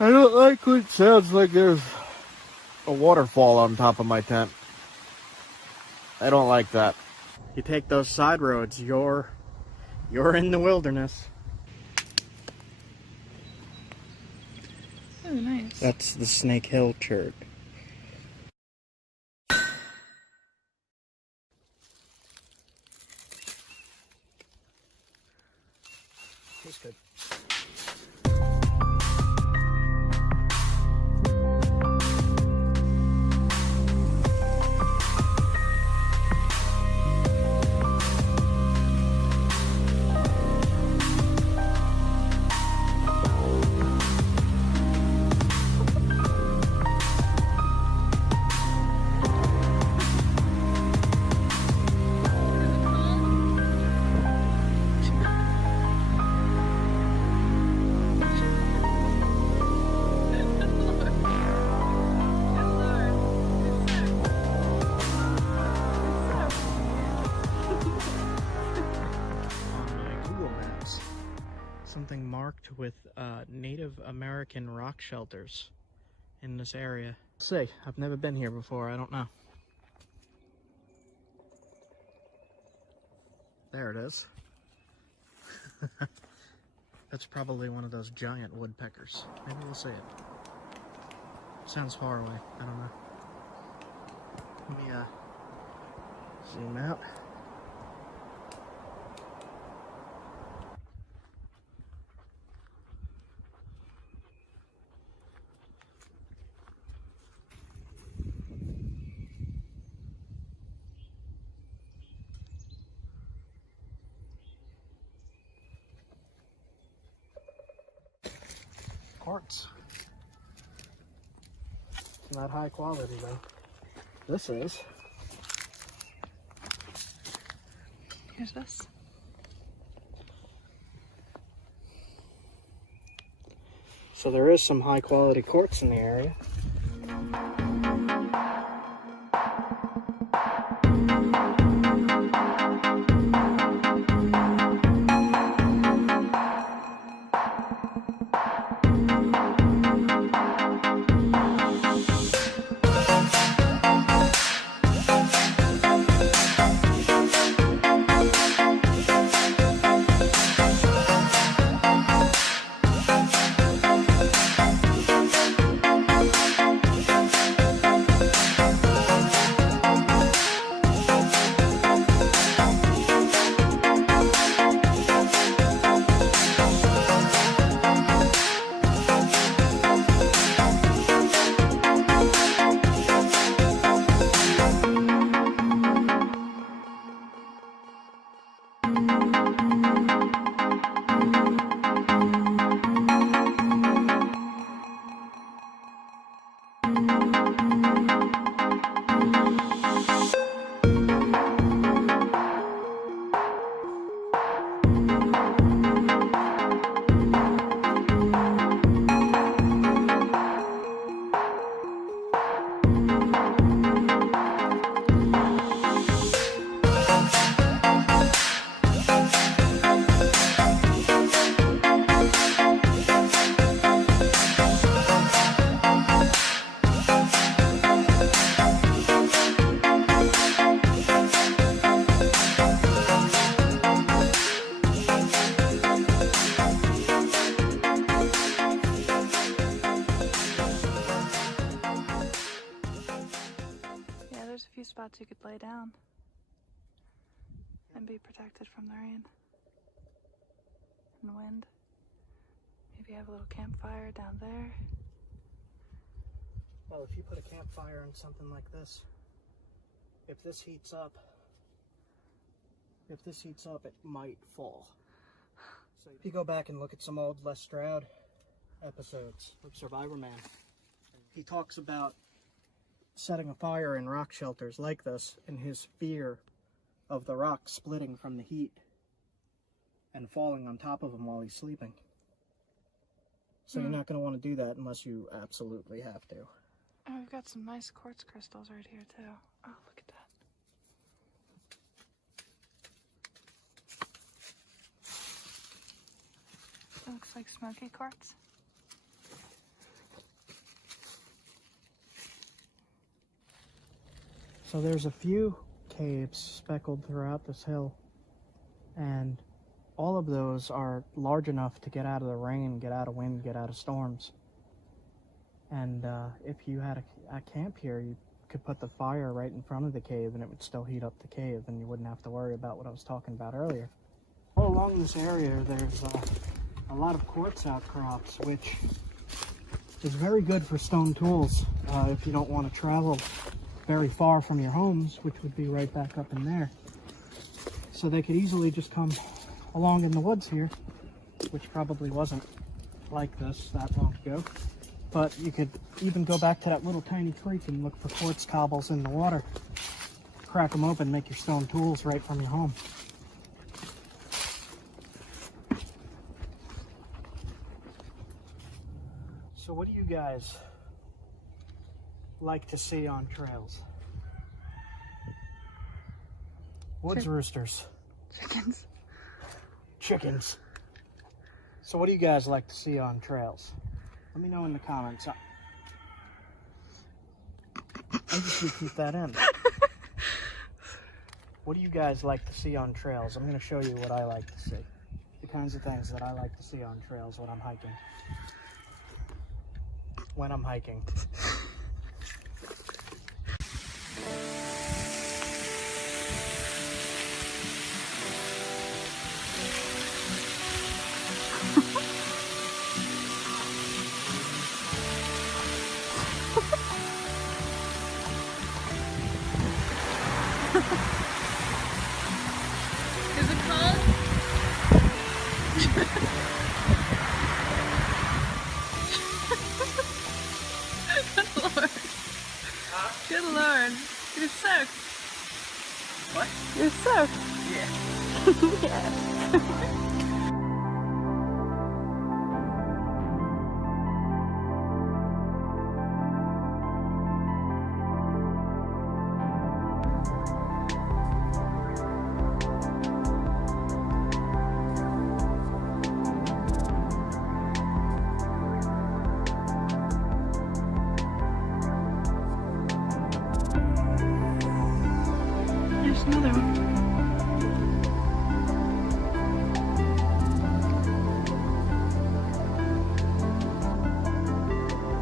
I don't like when it sounds like there's a waterfall on top of my tent. I don't like that. You take those side roads, you're in the wilderness. Oh, nice. That's the Snake Hill Chert. That's good. Something marked with Native American rock shelters in this area. Let's see, I've never been here before, I don't know. There it is. That's probably one of those giant woodpeckers. Maybe we'll see it. Sounds far away, I don't know. Let me zoom out. Quartz. It's not high quality though. This is. Here's this. So there is some high quality quartz in the area. There's a few spots you could lay down and be protected from the rain and wind. Maybe have a little campfire down there. Well, if you put a campfire in something like this, if this heats up, it might fall. So if you go back and look at some old Les Stroud episodes of Survivor Man, he talks about setting a fire in rock shelters like this and his fear of the rock splitting from the heat and falling on top of him while he's sleeping. So you're not going to want to do that unless you absolutely have to. Oh, we've got some nice quartz crystals right here too. Oh, look at that. It looks like smoky quartz. So there's a few caves speckled throughout this hill, and all of those are large enough to get out of the rain, get out of wind, get out of storms. And if you had a camp here, you could put the fire right in front of the cave and it would still heat up the cave, and you wouldn't have to worry about what I was talking about earlier. All along this area, there's a lot of quartz outcrops, which is very good for stone tools if you don't want to travel very far from your homes, which would be right back up in there. So they could easily just come along in the woods here, which probably wasn't like this that long ago. But you could even go back to that little tiny creek and look for quartz cobbles in the water. Crack them open, make your stone tools right from your home. So what do you guys like to see on trails? Woods roosters. Chickens. Chickens. So what do you guys like to see on trails? Let me know in the comments. I just repeat that in. What do you guys like to see on trails? I'm going to show you what I like to see. The kinds of things that I like to see on trails when I'm hiking. When I'm hiking. Is it cold? Good lord. Good lord. You're soaked. What? You're soaked. Yeah. Yeah. There's another one.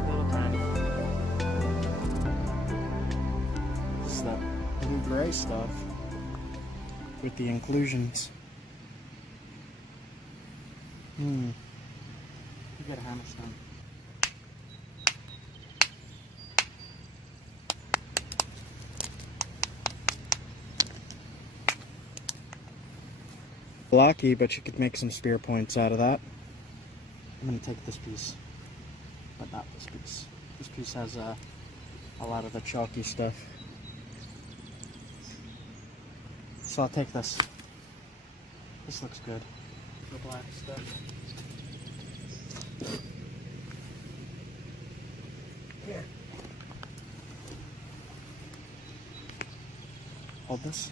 Little tiny. This is that blue gray stuff with the inclusions. You got a hammerstone. Blocky, but you could make some spear points out of that. I'm going to take this piece, but not this piece. This piece has a lot of the chalky stuff. So I'll take this. This looks good. The black stuff. Here. Hold this.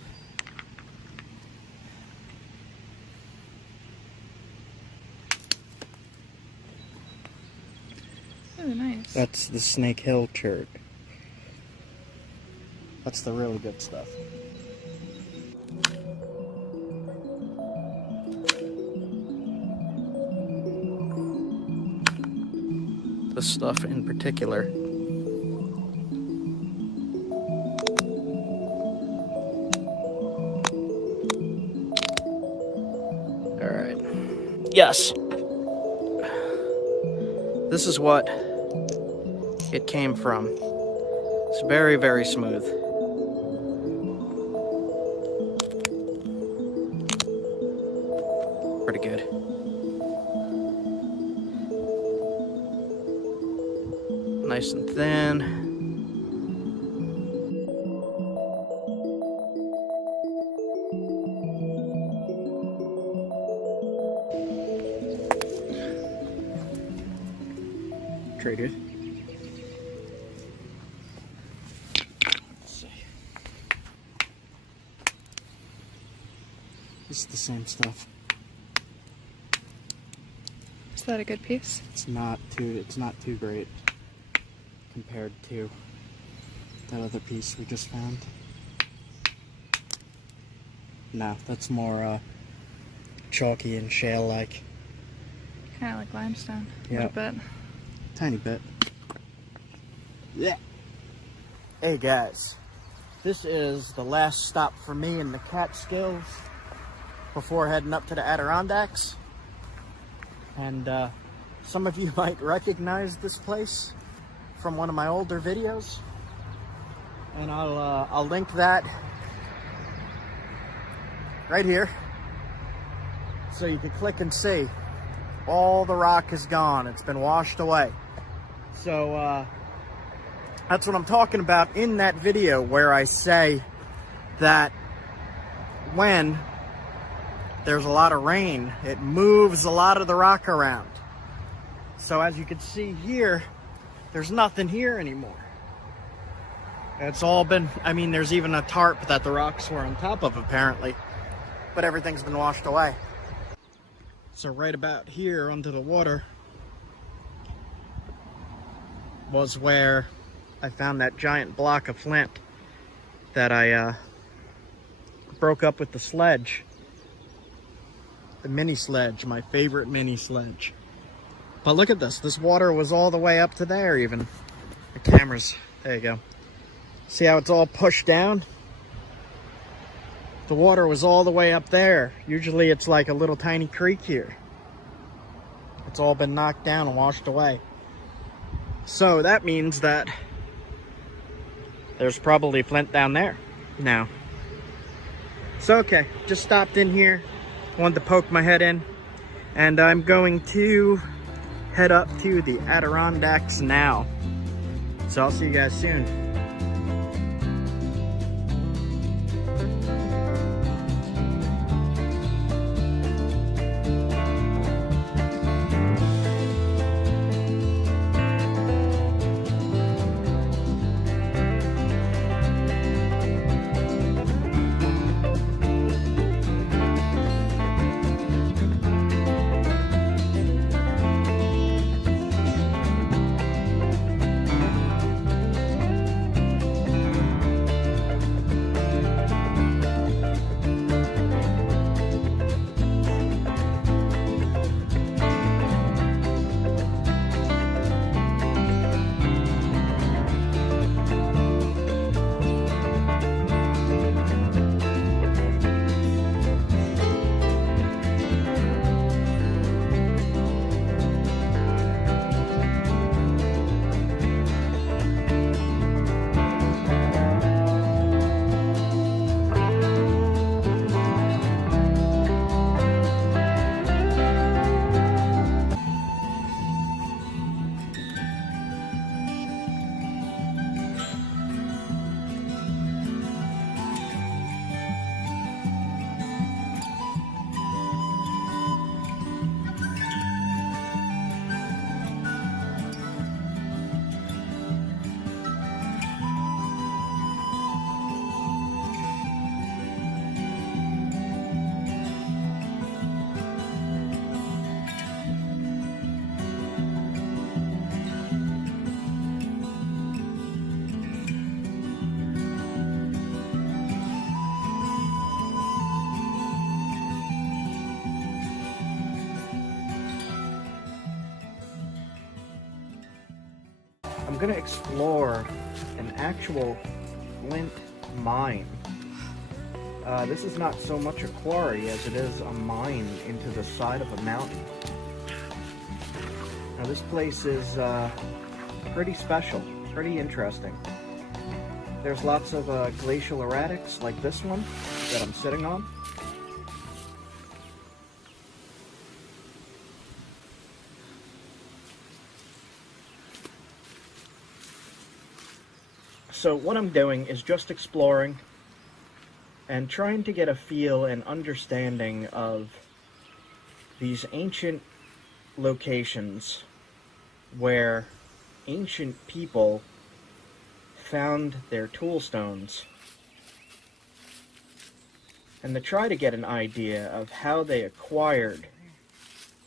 Really nice. That's the Snake Hill Chert. That's the really good stuff. This stuff in particular. Alright. Yes. This is what it came from. It's very, very smooth. Pretty good. Nice and thin. Traded. Let's see. This is the same stuff. Is that a good piece? It's not too great compared to that other piece we just found. No, that's more chalky and shale-like. Kind of like limestone. Yeah. A little bit. Tiny bit. Yeah. Hey guys, this is the last stop for me in the Catskills before heading up to the Adirondacks. And some of you might recognize this place from one of my older videos. And I'll link that right here, so you can click and see. All the rock is gone. It's been washed away. So that's what I'm talking about in that video, where I say that when there's a lot of rain, it moves a lot of the rock around. So as you can see here, there's nothing here anymore. It's all been, I mean, there's even a tarp that the rocks were on top of apparently, but everything's been washed away. So right about here under the water was where I found that giant block of flint that I broke up with the sledge. The mini sledge, my favorite mini sledge. But look at this, this water was all the way up to there even. The camera's, there you go. See how it's all pushed down? The water was all the way up there. Usually it's like a little tiny creek here. It's all been knocked down and washed away. So that means that there's probably flint down there now. So okay, just stopped in here. Wanted to poke my head in. And I'm going to head up to the Adirondacks now. So I'll see you guys soon. I'm gonna explore an actual flint mine. This is not so much a quarry as it is a mine into the side of a mountain. Now this place is pretty special, pretty interesting. There's lots of glacial erratics like this one that I'm sitting on. So what I'm doing is just exploring and trying to get a feel and understanding of these ancient locations where ancient people found their toolstones, and to try to get an idea of how they acquired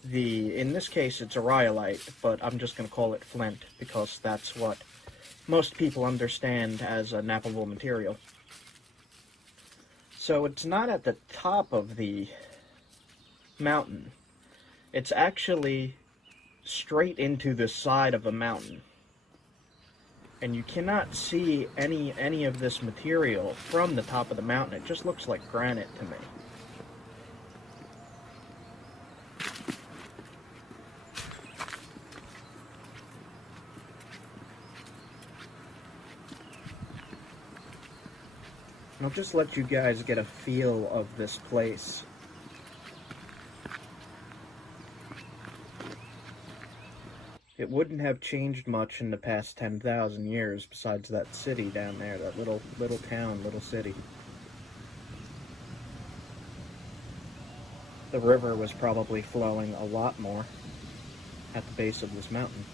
the, in this case it's a rhyolite, but I'm just going to call it flint because that's what most people understand as a nappable material. So it's not at the top of the mountain. It's actually straight into the side of a mountain. And you cannot see any of this material from the top of the mountain. It just looks like granite to me. And I'll just let you guys get a feel of this place. It wouldn't have changed much in the past 10,000 years besides that city down there, that little town, little city. The river was probably flowing a lot more at the base of this mountain.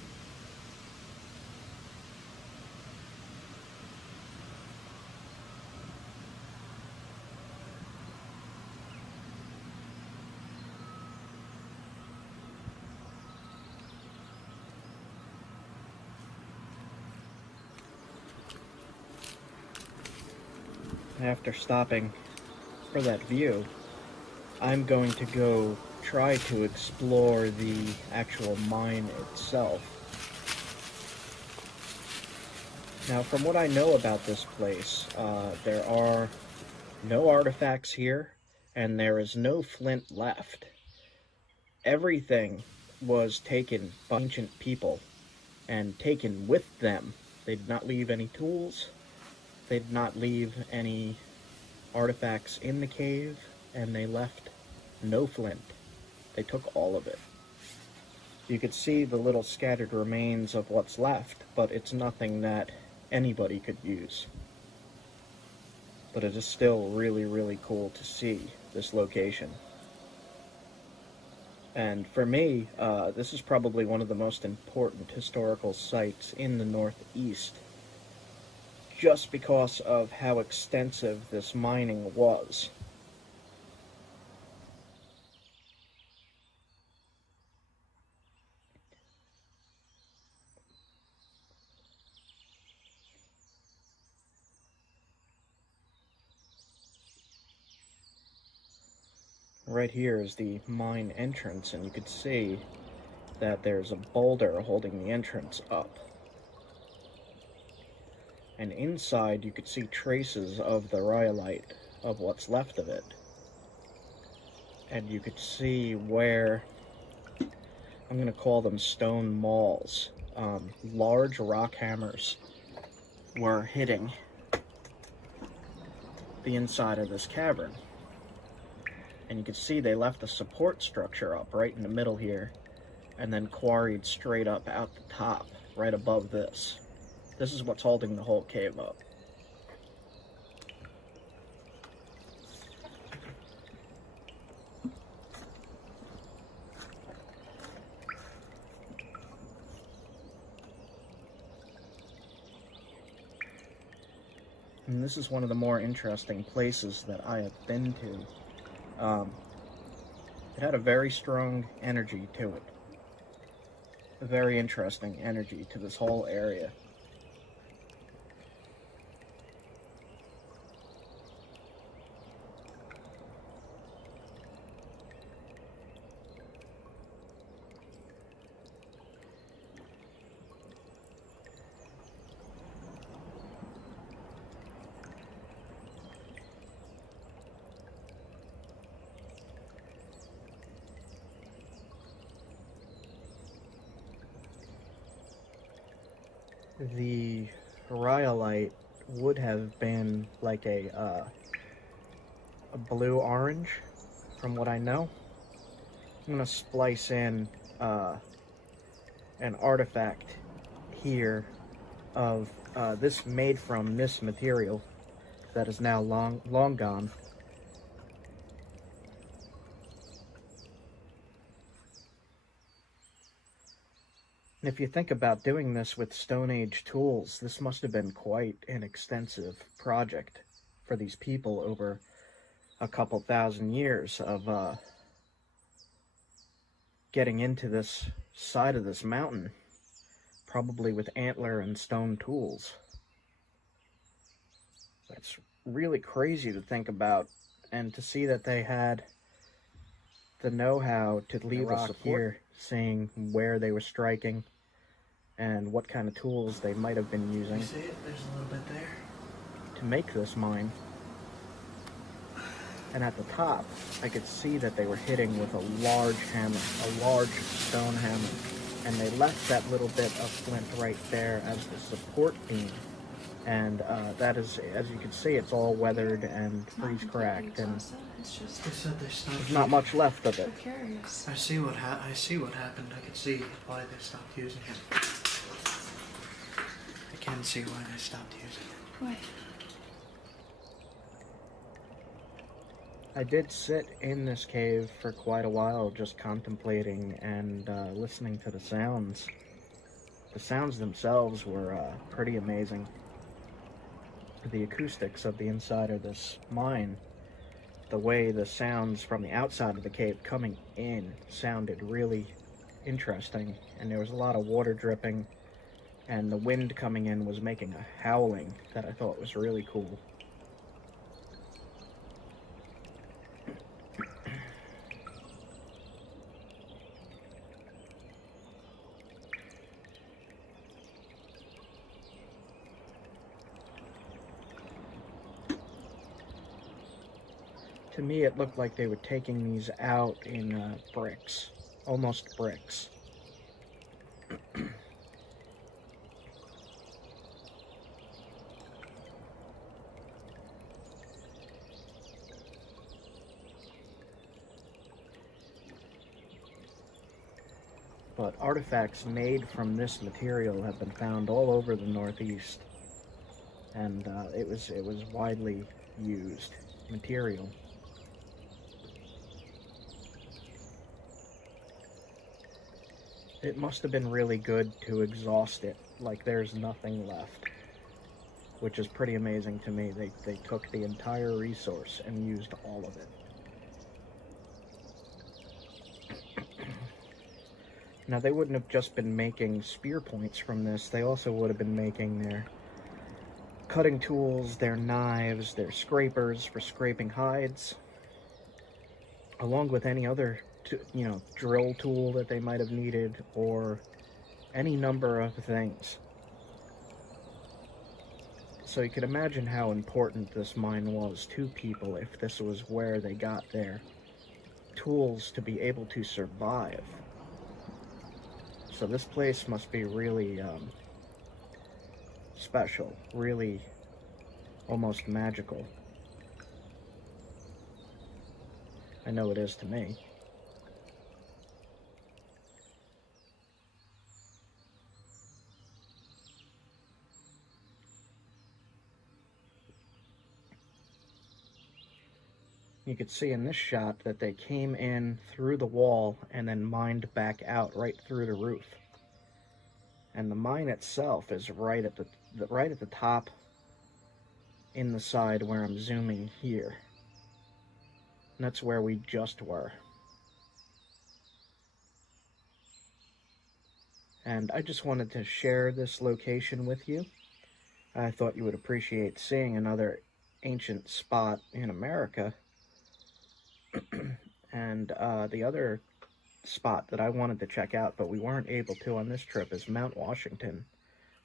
After stopping for that view, I'm going to go try to explore the actual mine itself. Now, from what I know about this place, there are no artifacts here, and there is no flint left. Everything was taken by ancient people and taken with them. They did not leave any tools. They did not leave any artifacts in the cave, and they left no flint. They took all of it. You could see the little scattered remains of what's left, but it's nothing that anybody could use. But it is still really, really cool to see this location. And for me, this is probably one of the most important historical sites in the Northeast, just because of how extensive this mining was. Right here is the mine entrance, and you could see that there's a boulder holding the entrance up. And inside you could see traces of the rhyolite, of what's left of it. And you could see where, I'm going to call them stone mauls, large rock hammers were hitting the inside of this cavern. And you can see they left a support structure up right in the middle here, and then quarried straight up out the top, right above this. This is what's holding the whole cave up. And this is one of the more interesting places that I have been to. It had a very strong energy to it. A very interesting energy to this whole area. The rhyolite would have been like a blue-orange, from what I know. I'm going to splice in an artifact here of this made from this material that is now long gone. And if you think about doing this with Stone Age tools, this must have been quite an extensive project for these people over a couple thousand years of getting into this side of this mountain, probably with antler and stone tools. It's really crazy to think about and to see that they had the know-how to leave us here, seeing where they were striking and what kind of tools they might have been using. You see it? There's a little bit there. To make this mine. And at the top, I could see that they were hitting with a large hammer, a large stone hammer. And they left that little bit of flint right there as the support beam. And that is, as you can see, it's all weathered and freeze cracked, and It's just They said they stopped. there's not much left of it. I'm curious. I see what happened. I can see why they stopped using it. I can see why they stopped using it. Why? I did sit in this cave for quite a while, just contemplating and listening to the sounds. The sounds themselves were pretty amazing. The acoustics of the inside of this mine, the way the sounds from the outside of the cave coming in sounded really interesting, and there was a lot of water dripping, and the wind coming in was making a howling that I thought was really cool. To me, it looked like they were taking these out in bricks, almost bricks. But artifacts made from this material have been found all over the Northeast, and it was widely used material. It must have been really good to exhaust it, like there's nothing left, which is pretty amazing to me. They took the entire resource and used all of it. Now, they wouldn't have just been making spear points from this. They also would have been making their cutting tools, their knives, their scrapers for scraping hides, along with any other drill tool that they might have needed, or any number of things. So you could imagine how important this mine was to people if this was where they got their tools to be able to survive. So this place must be really special, really almost magical. I know it is to me. You could see in this shot that they came in through the wall and then mined back out right through the roof. And the mine itself is right at the top in the side where I'm zooming here. And that's where we just were. And I just wanted to share this location with you. I thought you would appreciate seeing another ancient spot in America. And the other spot that I wanted to check out, but we weren't able to on this trip, is Mount Washington,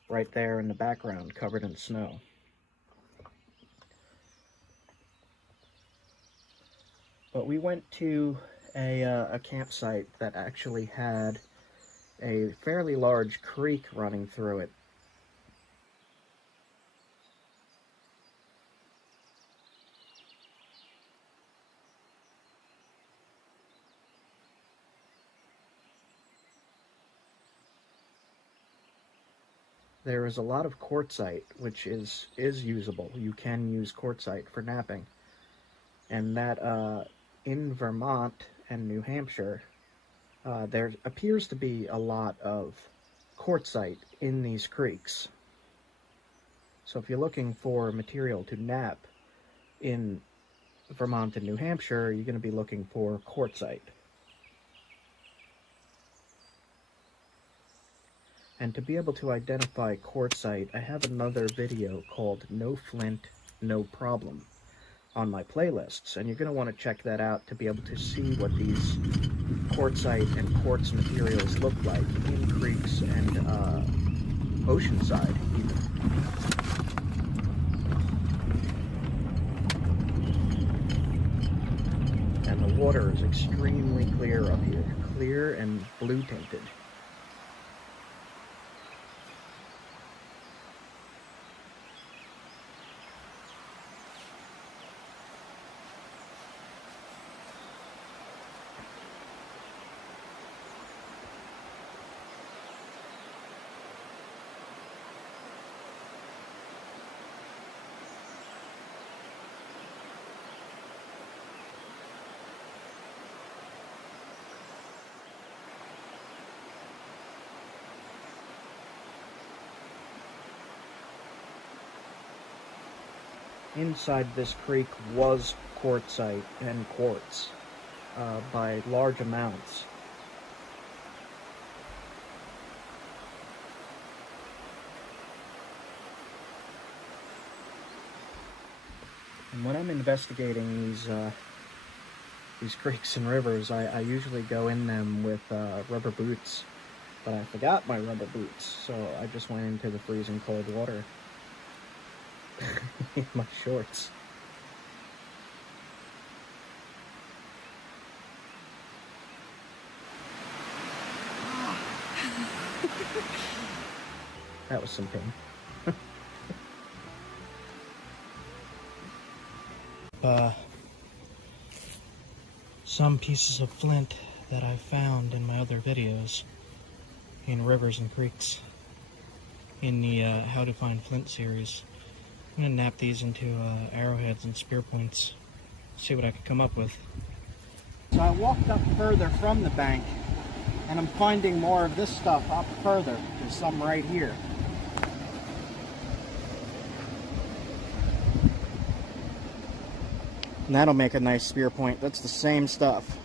right there in the background, covered in snow. But we went to a campsite that actually had a fairly large creek running through it. There is a lot of quartzite, which is usable. You can use quartzite for napping. And that in Vermont and New Hampshire, there appears to be a lot of quartzite in these creeks. So if you're looking for material to nap in Vermont and New Hampshire, you're going to be looking for quartzite. And to be able to identify quartzite, I have another video called No Flint, No Problem. on my playlists, and you're going to want to check that out to be able to see what these quartzite and quartz materials look like in creeks and oceanside even. And the water is extremely clear up here, clear and blue tinted. Inside this creek was quartzite and quartz by large amounts. And when I'm investigating these creeks and rivers, I usually go in them with rubber boots, but I forgot my rubber boots, so I just went into the freezing cold water. In my shorts. That was some pain. Some pieces of flint that I've found in my other videos in rivers and creeks in the How to Find Flint series. I'm going to nap these into arrowheads and spear points, see what I can come up with. So I walked up further from the bank, and I'm finding more of this stuff up further. There's some right here. And that'll make a nice spear point. That's the same stuff.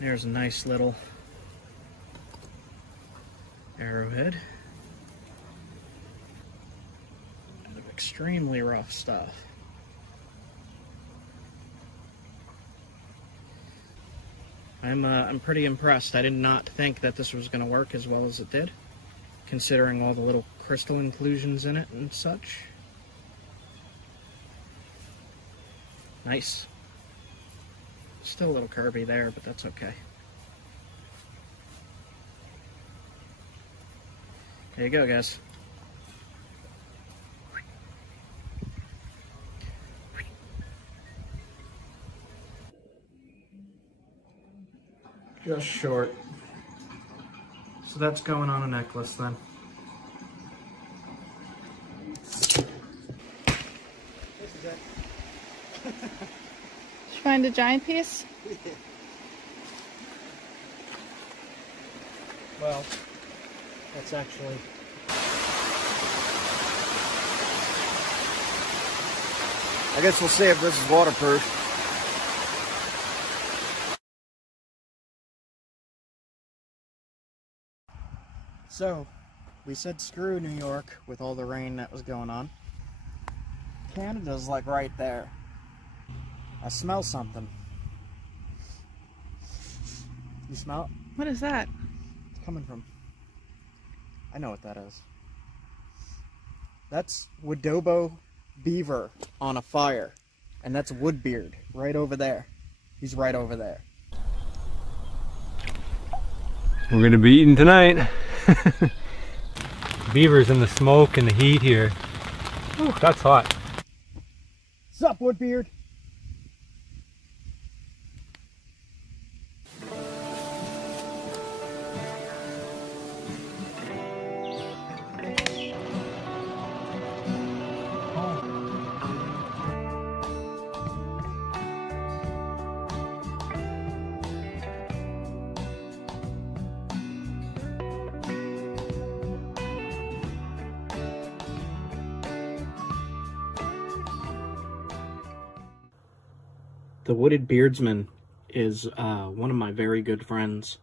There's a nice little arrowhead out of extremely rough stuff. I'm pretty impressed. I did not think that this was going to work as well as it did, considering all the little crystal inclusions in it and such. Nice. Still a little curvy there, but that's okay. There you go, guys. Just short. So that's going on a necklace then. Did you find a giant piece? Well, that's actually... I guess we'll see if this is waterproof. So, we said screw New York with all the rain that was going on. Canada's like right there. I smell something. You smell it? What is that? It's coming from... I know what that is. That's Wodobo beaver on a fire. And that's Woodbeard right over there. He's right over there. We're gonna be eating tonight. Beavers in the smoke and the heat here. Ooh, that's hot. Sup, Woodbeard? The Wooded Beardsman is one of my very good friends,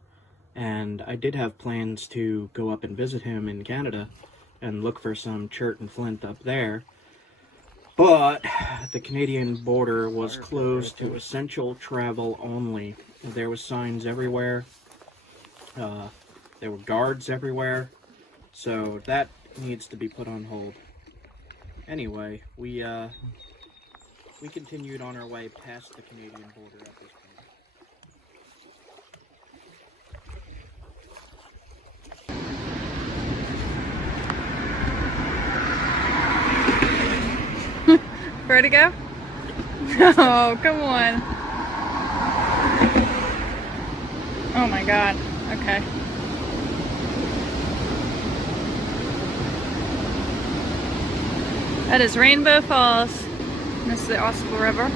and I did have plans to go up and visit him in Canada and look for some chert and flint up there, but the Canadian border was closed to essential travel only. There was signs everywhere, there were guards everywhere, so that needs to be put on hold. Anyway, we continued on our way past the Canadian border at this point. Where to go? Oh, come on. Oh my god. Okay. That is Rainbow Falls. This is the Oscar River.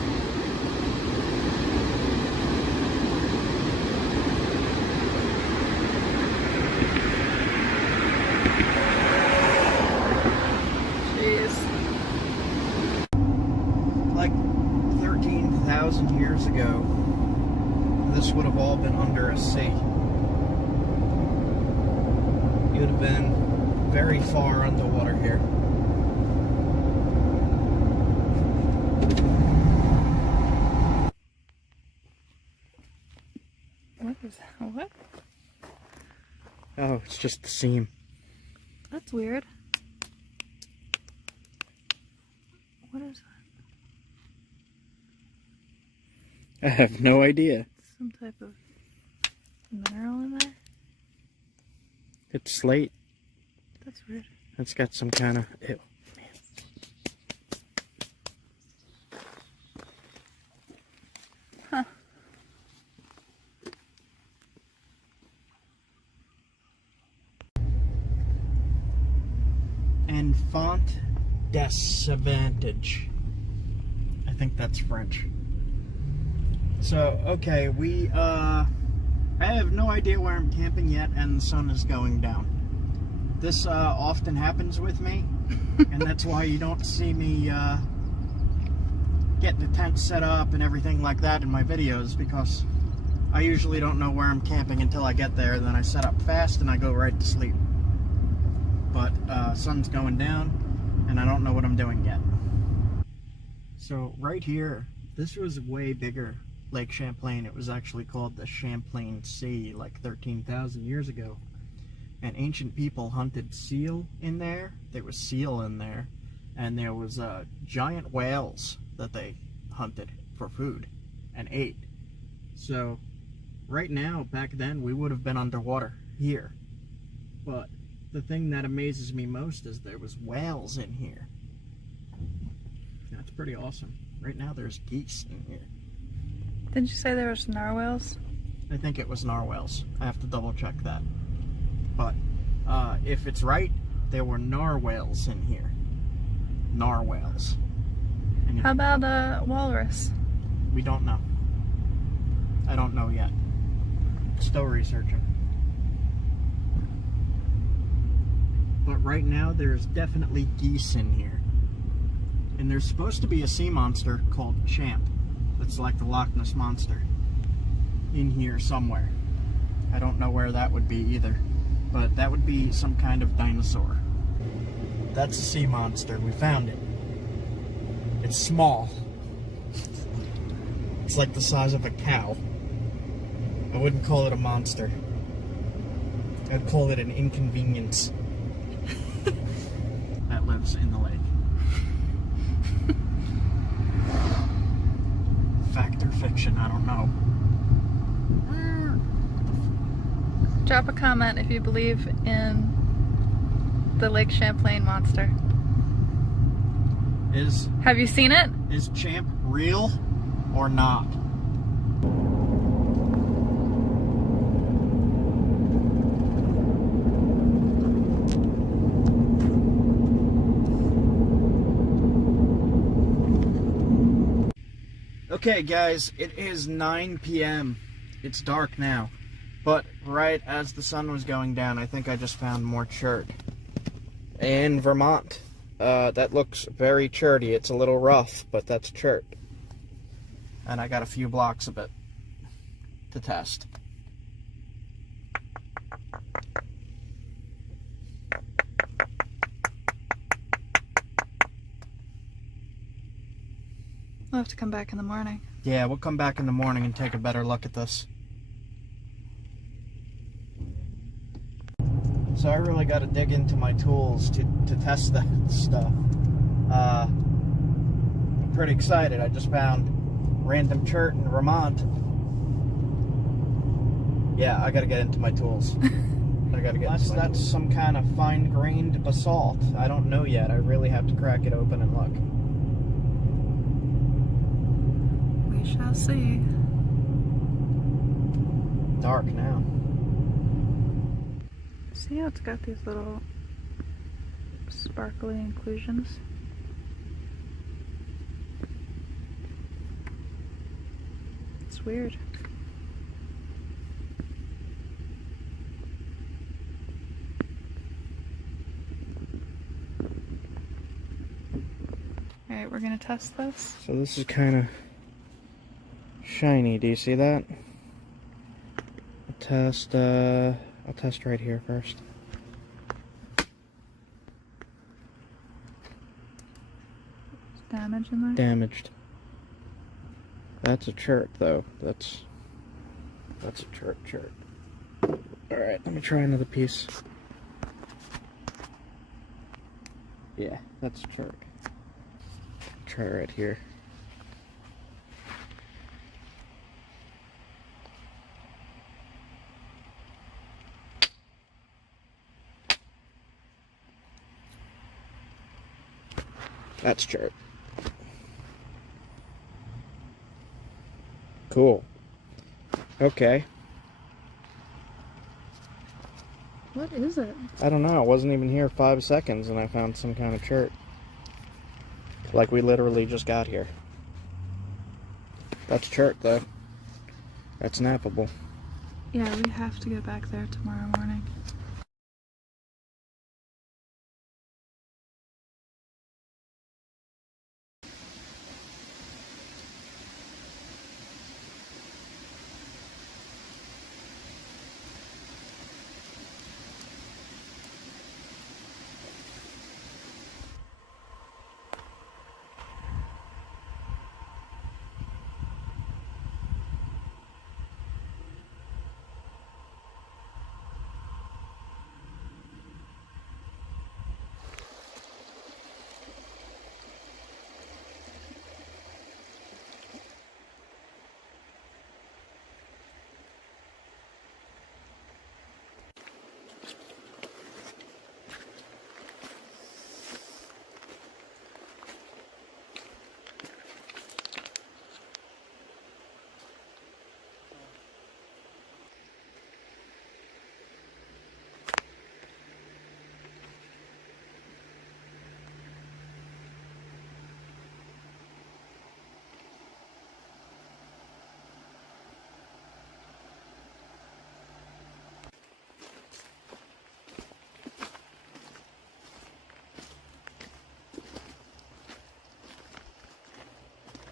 Jeez. Like 13,000 years ago, this would have all been under a sea. You would have been very far underwater here. What is that? What? Oh, it's just the seam. That's weird. What is that? I have no idea. Some type of mineral in there? It's slate. That's weird. It's got some kind of... Ew. Huh. Enfant disadvantage. I think that's French. So, okay, I have no idea where I'm camping yet, and the sun is going down. This often happens with me, and that's why you don't see me getting the tent set up and everything like that in my videos, because I usually don't know where I'm camping until I get there, then I set up fast and I go right to sleep. But sun's going down, and I don't know what I'm doing yet. So right here, this was way bigger. Lake Champlain. It was actually called the Champlain Sea like 13,000 years ago. And ancient people hunted seal in there. There was seal in there. And there was giant whales that they hunted for food and ate. So right now, back then, we would have been underwater here. But the thing that amazes me most is there was whales in here. That's pretty awesome. Right now there's geese in here. Didn't you say there was narwhals? I think it was narwhals. I have to double check that. But if it's right, there were narwhals in here. Narwhals. And How about a walrus? we don't know. I don't know yet. Still researching. But right now there's definitely geese in here. And there's supposed to be a sea monster called Champ. It's like the Loch Ness Monster in here somewhere. I don't know where that would be either, but that would be some kind of dinosaur. That's a sea monster. We found it. It's small. It's like the size of a cow. I wouldn't call it a monster. I'd call it an inconvenience that lives in the lake. Fact or fiction, I don't know. Drop a comment if you believe in the Lake Champlain monster. Have you seen it? Is Champ real or not? Okay guys, it is 9 p.m. It's dark now, but right as the sun was going down, I think I just found more chert in Vermont. That looks very cherty. It's a little rough, but that's chert. and I got a few blocks of it to test. We'll have to come back in the morning. Yeah, we'll come back in the morning and take a better look at this. So I really got to dig into my tools to test that stuff. I'm pretty excited. I just found random chert in Vermont. Yeah, I got to get into my tools. I got to get. That's some kind of fine-grained basalt. I don't know yet. I really have to crack it open and look. We shall see. Dark now. See how it's got these little sparkly inclusions? It's weird. Alright, we're gonna test this. So this is kind of shiny. Do you see that? I'll test right here first. Is damage in there? Damaged. That's a chert though. That's a chert. Alright, let me try another piece. Yeah, that's a chert. Try right here. That's chert. Cool. Okay. What is it? I don't know. I wasn't even here 5 seconds and I found some kind of chert. Like we literally just got here. That's chert though. That's nappable. Yeah, we have to get back there tomorrow morning.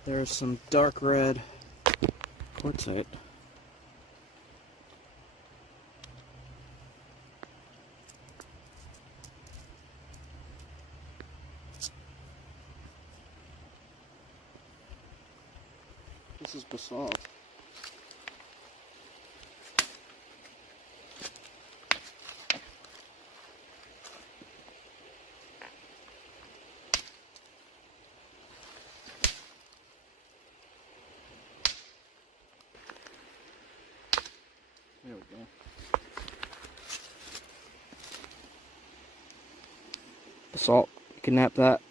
There's some dark red quartzite. This is basalt. There we go. Basalt. You can nap that.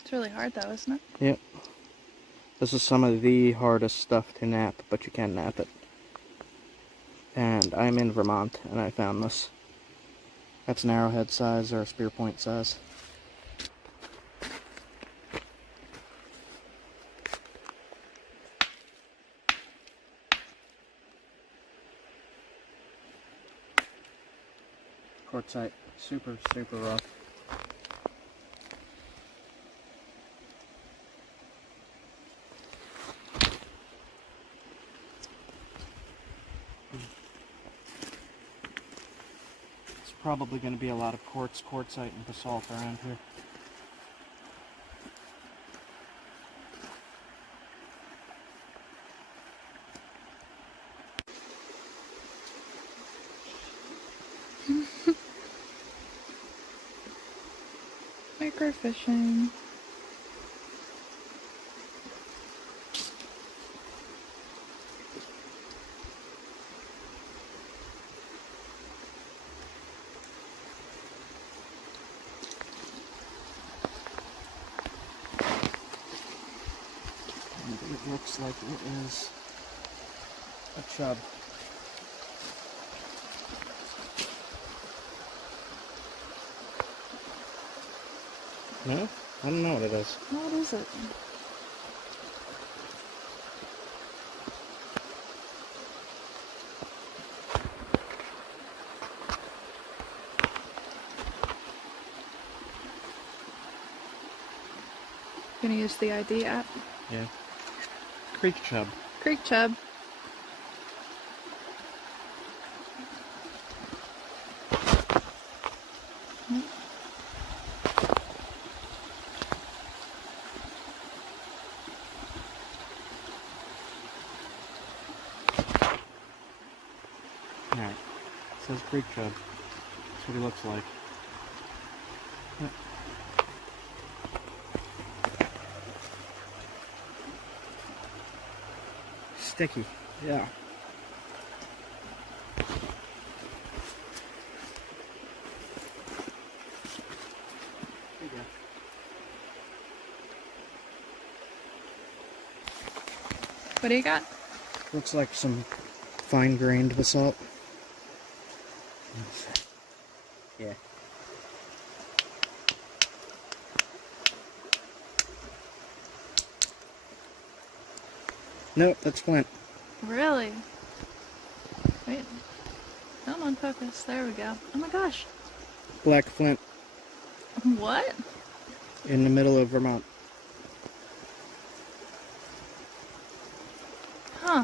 It's really hard though, isn't it? Yep. This is some of the hardest stuff to nap, but you can nap it. And I'm in Vermont, and I found this. That's an arrowhead size or a spear point size. Quartzite, super rough. probably going to be a lot of quartz, quartzite, and basalt around here. Microfishing. It looks like it is a chub. No? I don't know what it is. What is it? Gonna use the ID app. Yeah. Creek chub. Creek chub. Alright. It says creek chub. That's what he looks like. Yep. Sticky. Yeah. There you go. What do you got? Looks like some fine-grained basalt. Yeah. Nope, that's flint. Really? Wait. Don't on focus. There we go. Oh my gosh. Black flint What? in the middle of Vermont. Huh.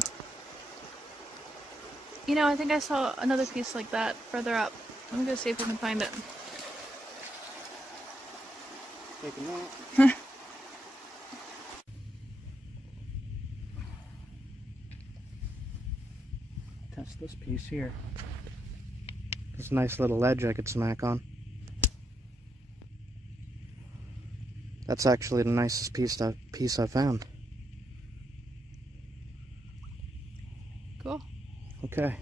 You know, I think I saw another piece like that further up. Let me go see if I can find it. Taking that. Test this piece here. This nice little ledge I could smack on. That's actually the nicest piece I found. Cool. Okay.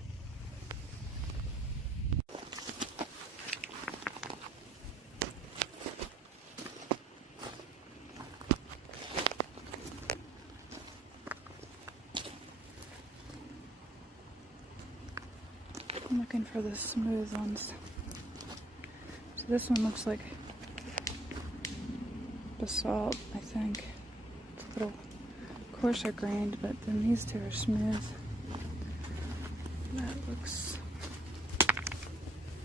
I'm looking for the smooth ones. So this one looks like basalt, I think. It's a little coarser grained, but then these two are smooth. That looks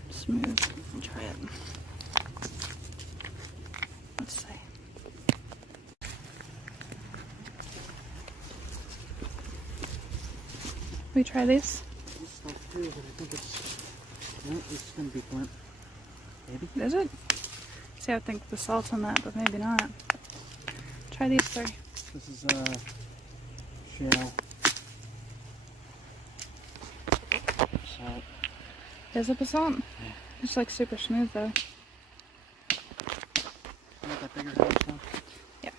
smooth. I'll try it. Let's see. We try these? This stuff too, but I think it's... No, it's gonna be flint. Maybe? Is it? See, I think the salt's on that, but maybe not. Try these three. This is shell. Salt. Is it basalt? Yeah. It's like super smooth though. You want that bigger house now? Yeah.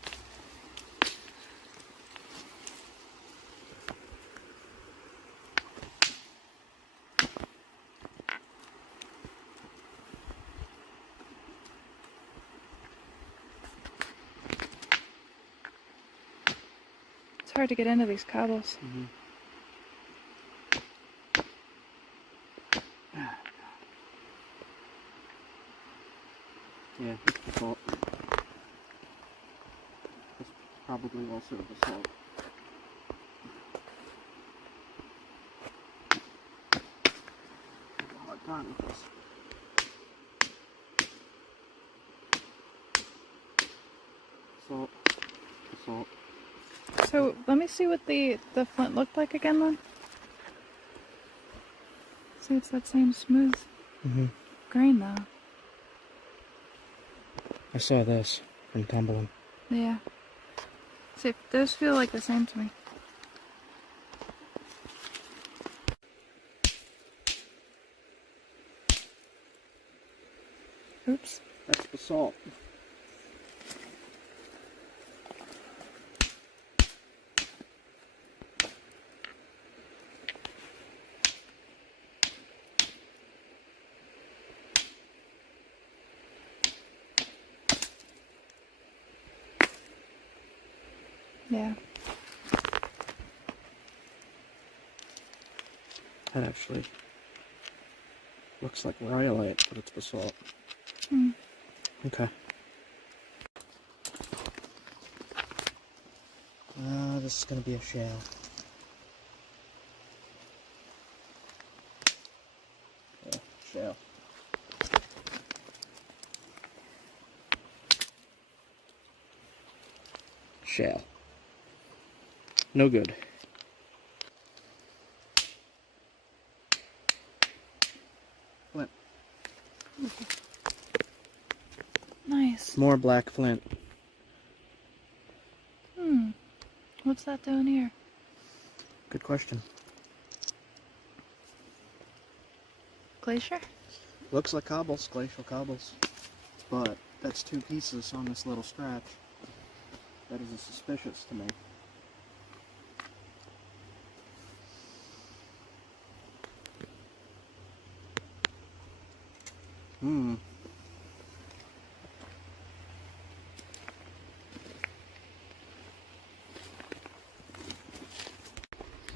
It's hard to get into these cobbles. Mm-hmm. Yeah, it's basalt. It's probably also basalt. I have a hard time with this. Basalt. Basalt. So let me see what the flint looked like again then. See, it's that same smooth Mm-hmm. green though. I saw this from tumbling. Yeah. See, those feel like the same to me. Oops. That's basalt. Yeah. That actually looks like rhyolite, but it's basalt. Hmm. Okay. This is gonna be a shale. Yeah, shale. Shale. No good. Flint. Nice. More black flint. What's that doing here? Good question. Glacier? Looks like cobbles, glacial cobbles. But that's 2 pieces on this little scratch. That is suspicious to me.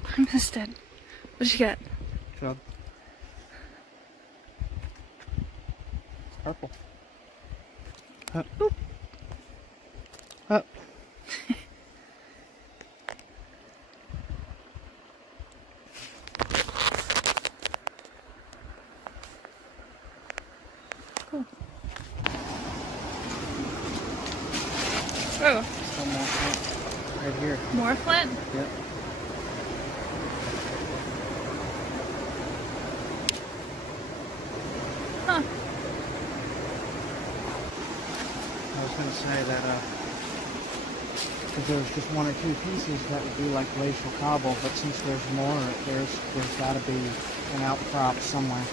I missed it. What'd you get? Chug. It's purple. Up. Oop. Up. Cool. Oh, Still more flint. Right here. more flint? Yep. Huh. I was going to say that, if there was just 1 or 2 pieces, that would be like glacial cobble, but since there's more, there's got to be an outcrop somewhere.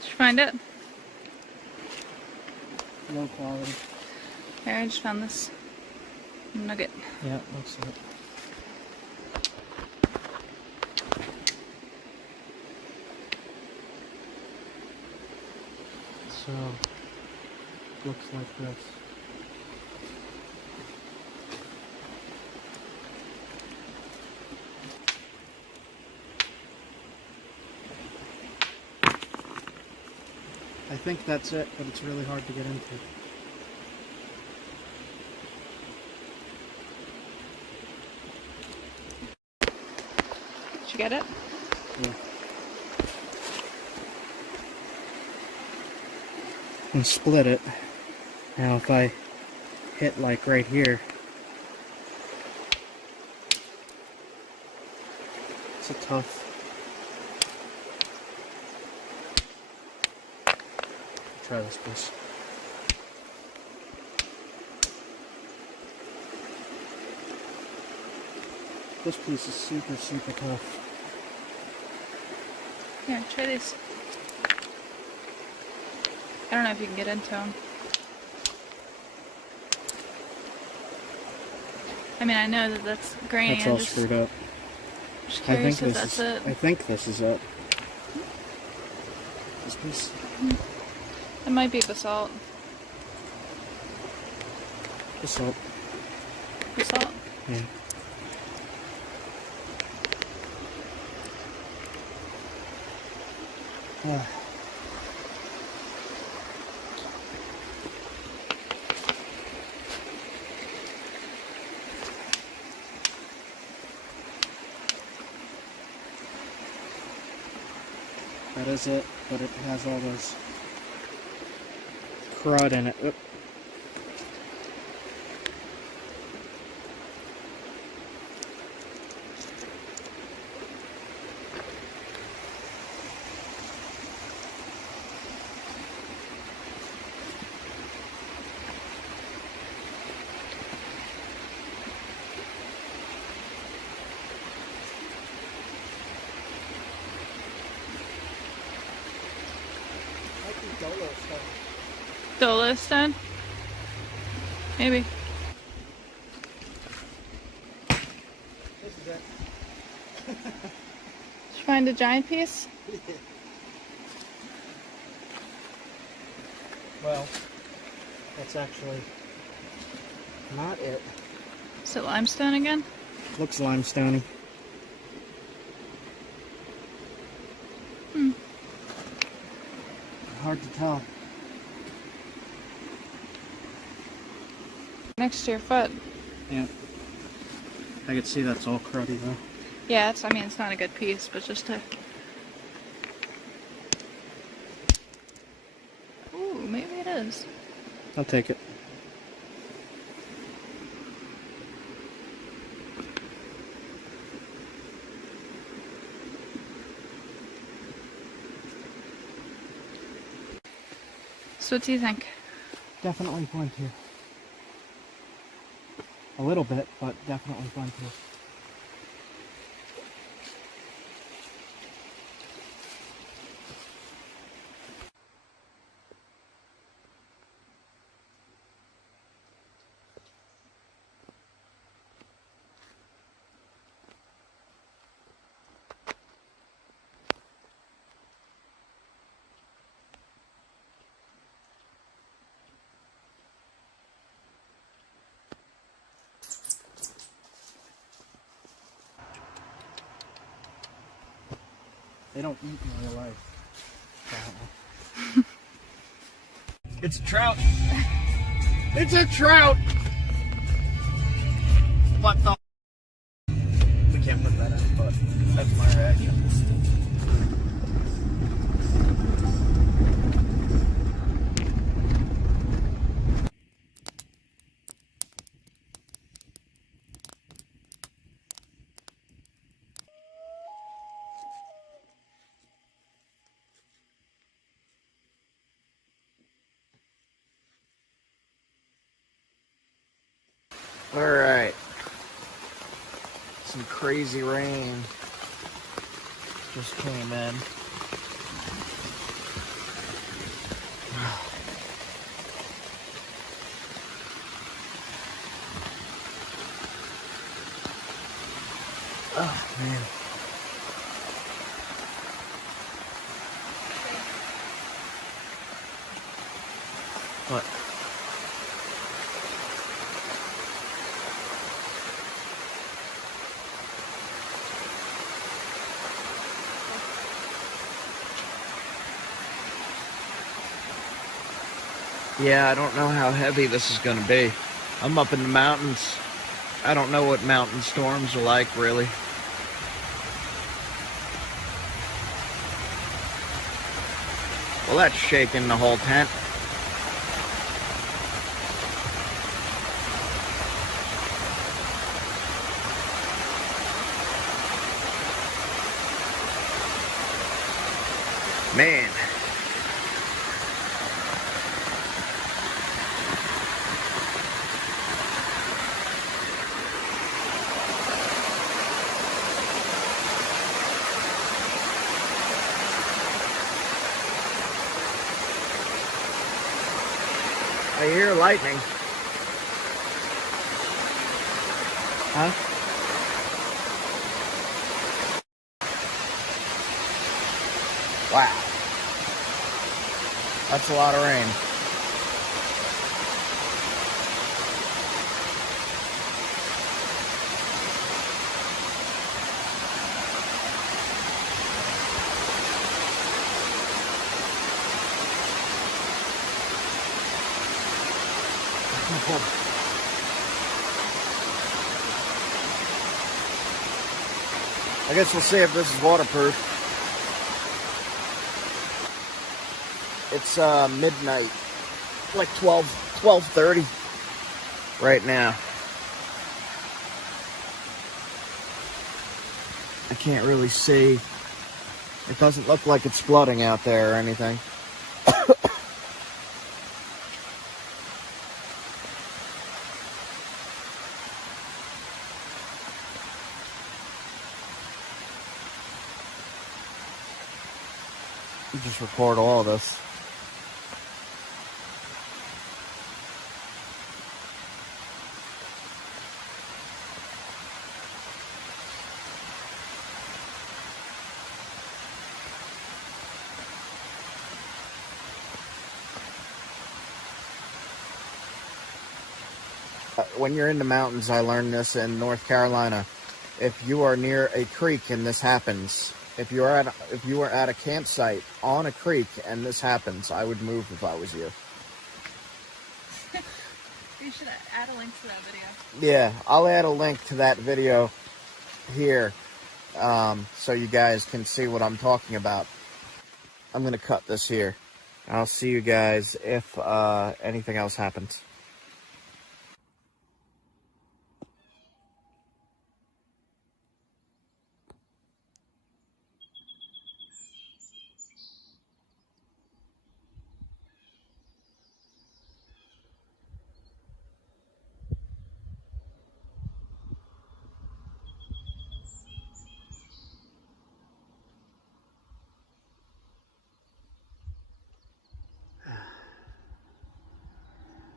Did you find it? Low quality. Here, I just found this nugget. Yeah, looks like it. So, looks like this. I think that's it, but it's really hard to get into. Did you get it? Yeah. And split it. Now if I hit like right here, it's a tough. Try this piece. This piece is super, super tough. Here, try these. I don't know if you can get into them. I mean, I know that that's grainy. That's all screwed up. Just I curious think if this that's is. it. I think this is it. This piece. It might be basalt. The salt. The salt. Yeah. That is it, but it has all those crud in it. Oop. Dolo stone? Maybe. This is it. Did you find a giant piece? Well, that's actually not it. Is it limestone again? Looks limestoney. Hard to tell. Next to your foot. Yeah. I could see that's all cruddy though. Yeah, I mean, it's not a good piece, but just to... Ooh, maybe it is. I'll take it. So what do you think? Definitely flint here. A little bit, but definitely flint here. They don't eat in real life. It's a trout. It's a trout. What the? We can't put that in, but that's my reaction. Alright. Some crazy rain just came in. Oh, man. What? Yeah, I don't know how heavy this is going to be. I'm up in the mountains. I don't know what mountain storms are like, really. Well, that's shaking the whole tent. Man. I hear lightning. Huh? Wow. That's a lot of rain. I guess we'll see if this is waterproof. It's midnight, like 12:30 right now. I can't really see. It doesn't look like it's flooding out there or anything. Just record all of this. When you're in the mountains, I learned this in North Carolina. If you are near a creek and this happens, if you are at a campsite on a creek and this happens, I would move if I was you. You should add a link to that video. Yeah, I'll add a link to that video here, so you guys can see what I'm talking about. I'm going to cut this here. I'll see you guys if anything else happens.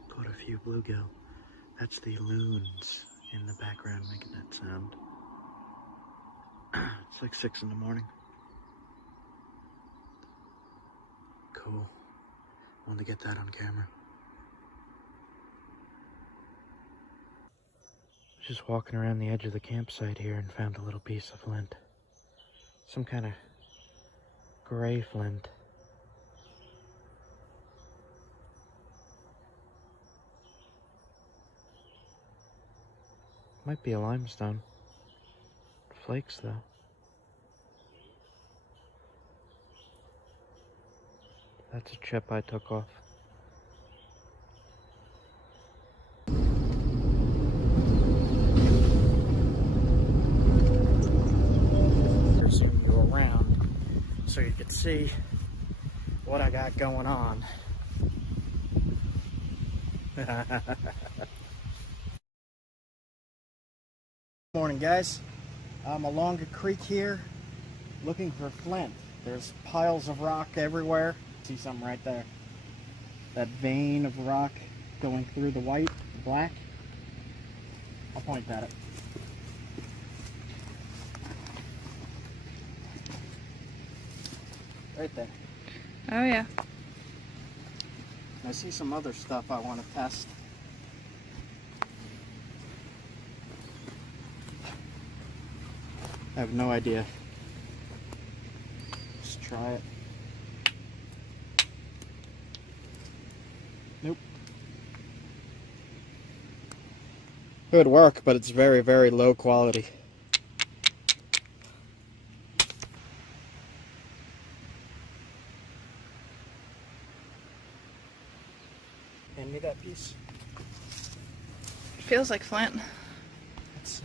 Caught a few bluegill. That's the loons in the background making that sound. It's like 6 in the morning. Cool. Wanted to get that on camera. Just walking around the edge of the campsite here and found a little piece of flint. Some kind of gray flint. Might be a limestone. Flakes though. That's a chip I took off. Zoom you around so you can see what I got going on. Morning, guys. I'm along a creek here looking for flint. There's piles of rock everywhere. See something right there. That vein of rock going through the white, black. I'll point at it. Right there. Oh yeah. I see some other stuff I want to test. I have no idea. Let's try it. Nope. It would work, but it's very, very low quality. Hand me that piece. It feels like flint. Let's see.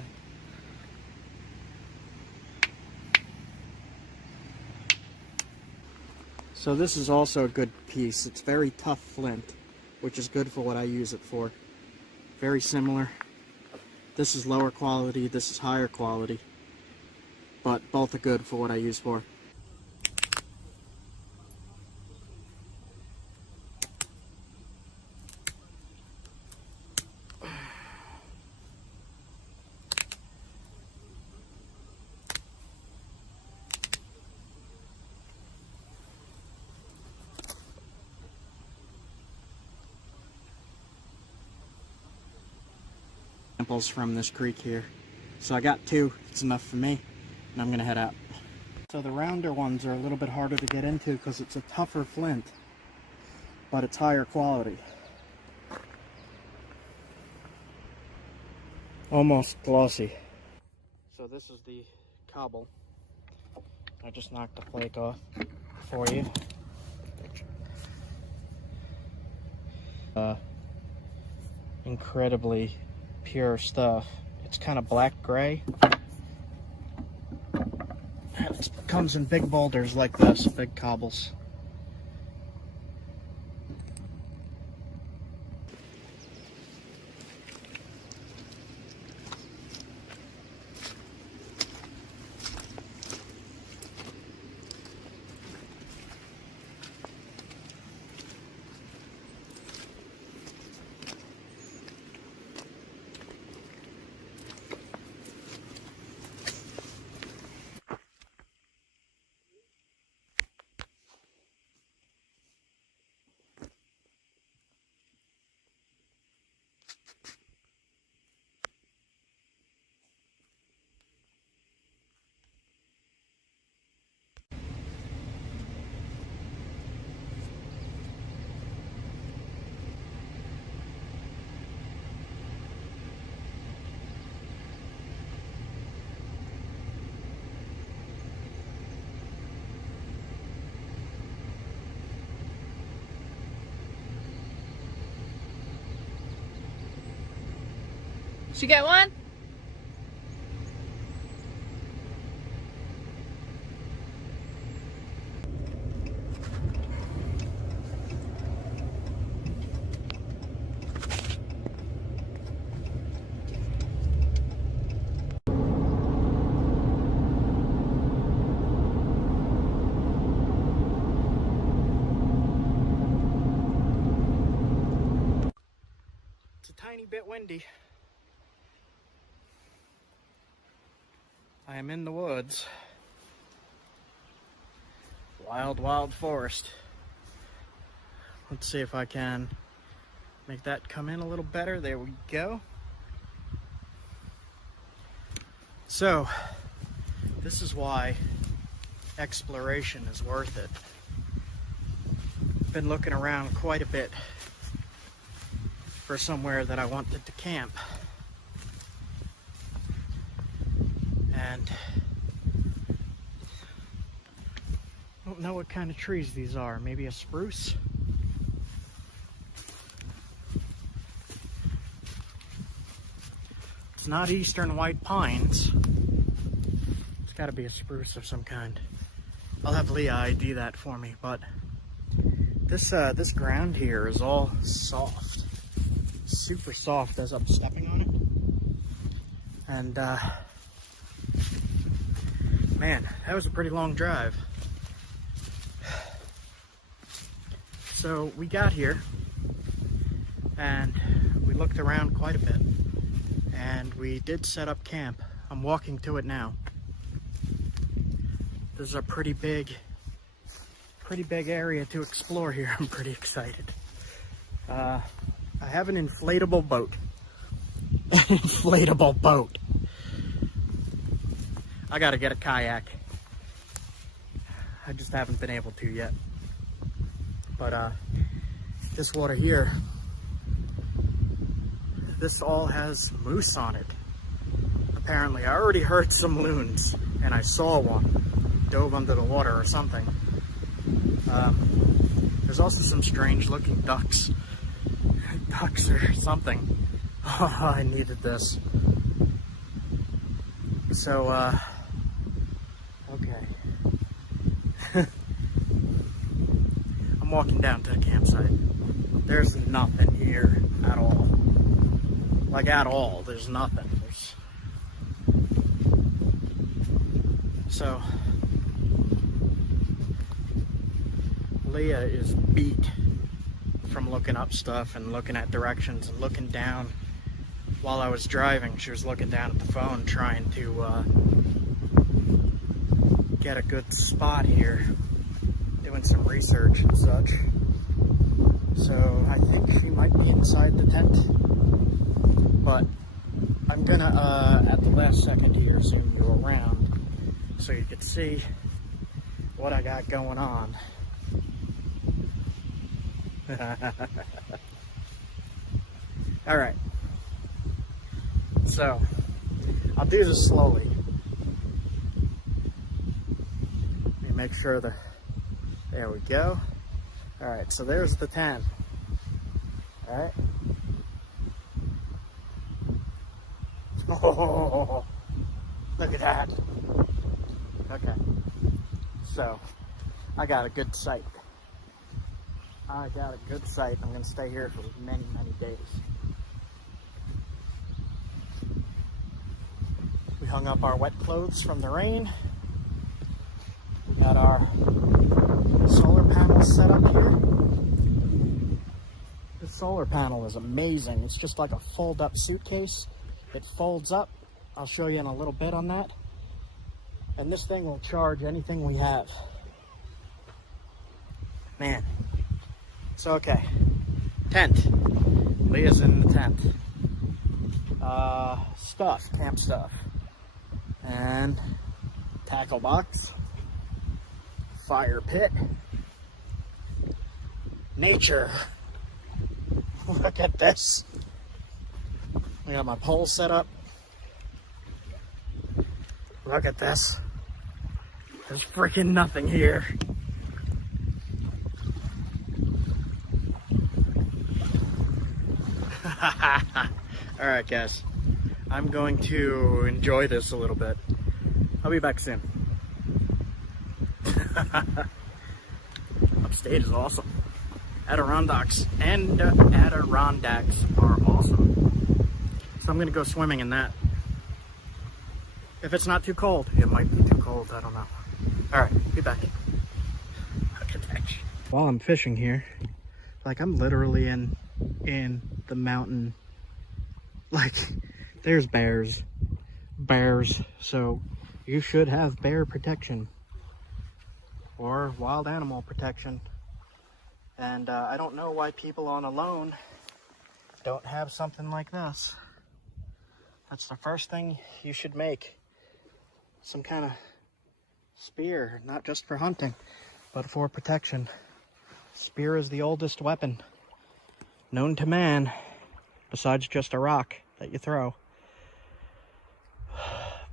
So this is also a good piece. It's very tough flint, which is good for what I use it for. Very similar. This is lower quality, this is higher quality, but both are good for what I use for. Samples from this creek here. So I got 2, it's enough for me, and I'm gonna head out. So the rounder ones are a little bit harder to get into because it's a tougher flint, but it's higher quality. almost glossy. So this is the cobble. I just knocked the flake off for you. Incredibly pure stuff. It's kind of black gray. It comes in big boulders like this, big cobbles. Did you get one? It's a tiny bit windy. I am in the woods. Wild, wild forest. Let's see if I can make that come in a little better. There we go. So, this is why exploration is worth it. Been looking around quite a bit for somewhere that I wanted to camp. And I don't know what kind of trees these are. Maybe a spruce? It's not eastern white pines. It's got to be a spruce of some kind. I'll have Leah ID that for me, but this ground here is all soft. Super soft as I'm stepping on it. And man, that was a pretty long drive. So we got here and we looked around quite a bit and we did set up camp. I'm walking to it now. This is a pretty big area to explore here. I'm pretty excited. I have an inflatable boat. Inflatable boat. I gotta get a kayak. I just haven't been able to yet. But this water here, this all has moose on it. Apparently, I already heard some loons, and I saw one dove under the water or something. There's also some strange looking ducks. Ducks or something. Oh, I needed this. So, okay. I'm walking down to the campsite. There's nothing here at all. Like at all, there's nothing. So, Leah is beat from looking up stuff and looking at directions and looking down. While I was driving, she was looking down at the phone trying to get a good spot here, doing some research and such. So I think she might be inside the tent, but I'm gonna at the last second here zoom you around so you can see what I got going on. All right. So, I'll do this slowly. Let me make sure there we go. Alright, so there's the 10. Alright. Oh, look at that. Okay. So, I got a good sight. I'm going to stay here for many, many days. We hung up our wet clothes from the rain. We got our solar panels set up here. This solar panel is amazing. It's just like a fold-up suitcase. It folds up. I'll show you in a little bit on that. And this thing will charge anything we have. Man. So, okay. Tent. Leah's in the tent. Stuff. Camp stuff. And tackle box. Fire pit. Nature. Look at this. I got my pole set up. Look at this. There's freaking nothing here. Alright guys, I'm going to enjoy this a little bit. I'll be back soon. Upstate is awesome. Adirondacks are awesome. So I'm gonna go swimming in that. If it's not too cold, it might be too cold, I don't know. Alright, be back. Look at that. While I'm fishing here, like I'm literally in the mountain. Like, there's bears, so you should have bear protection or wild animal protection. And I don't know why people on alone don't have something like this. That's the first thing you should make. Some kind of spear, not just for hunting, but for protection. Spear is the oldest weapon known to man, besides just a rock that you throw.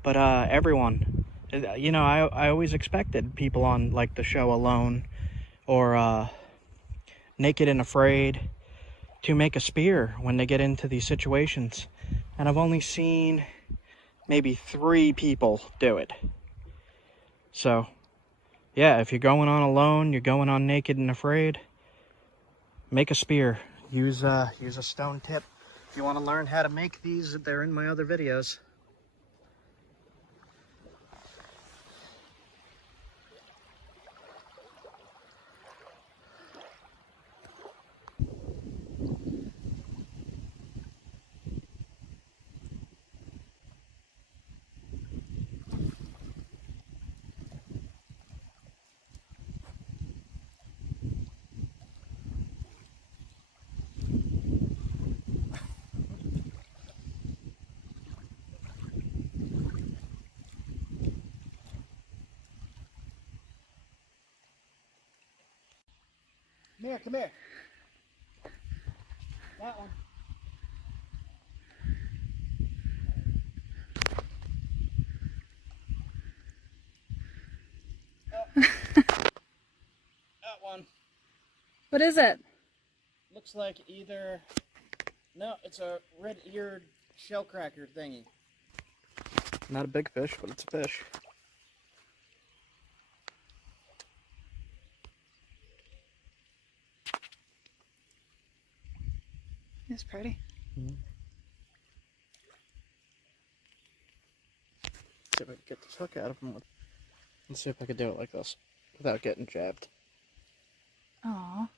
But everyone, you know, I always expected people on like the show Alone or Naked and Afraid to make a spear when they get into these situations. And I've only seen maybe 3 people do it. So, yeah, if you're going on Alone, you're going on Naked and Afraid, make a spear. Use a stone tip. If you want to learn how to make these, they're in my other videos. Come here. That one. That one. What is it? Looks like either... No, it's a red-eared shellcracker thingy. Not a big fish, but it's a fish. It's pretty. Mm-hmm. See if I can get this hook out of him. Let's see if I can do it like this without getting jabbed. Aww.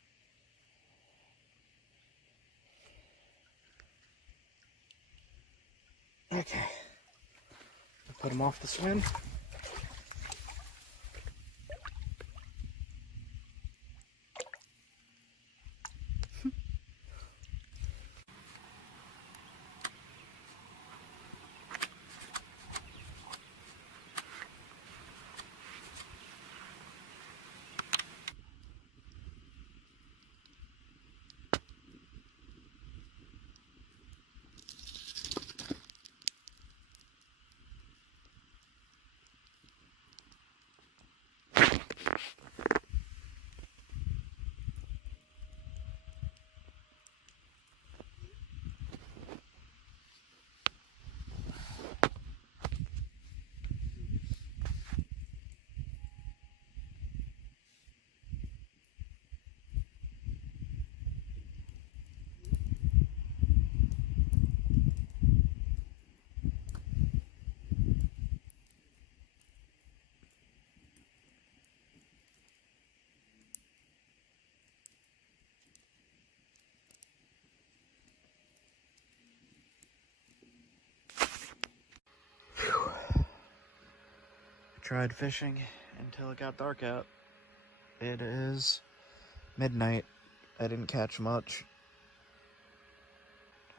Okay. I'll put him off the swim. tried fishing until it got dark out. It is midnight. I didn't catch much.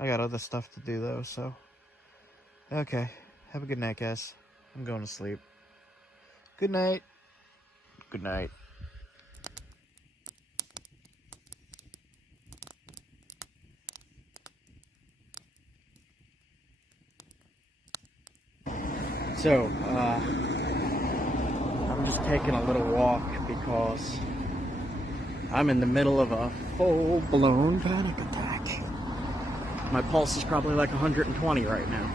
I got other stuff to do though, so. Okay. Have a good night, guys. I'm going to sleep. Good night. Good night. So, I'm just taking a little walk because I'm in the middle of a full-blown panic attack. My pulse is probably like 120 right now.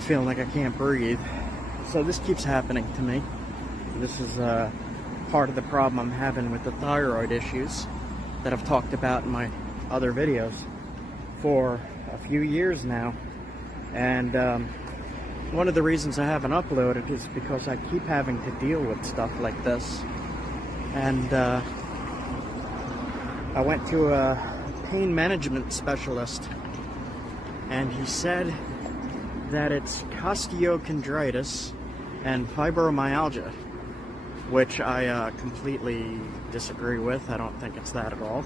Feeling like I can't breathe. So this keeps happening to me. This is part of the problem I'm having with the thyroid issues that I've talked about in my other videos for a few years now. And one of the reasons I haven't uploaded is because I keep having to deal with stuff like this. And I went to a pain management specialist, and he said that it's costochondritis and fibromyalgia, which I completely disagree with. I don't think it's that at all.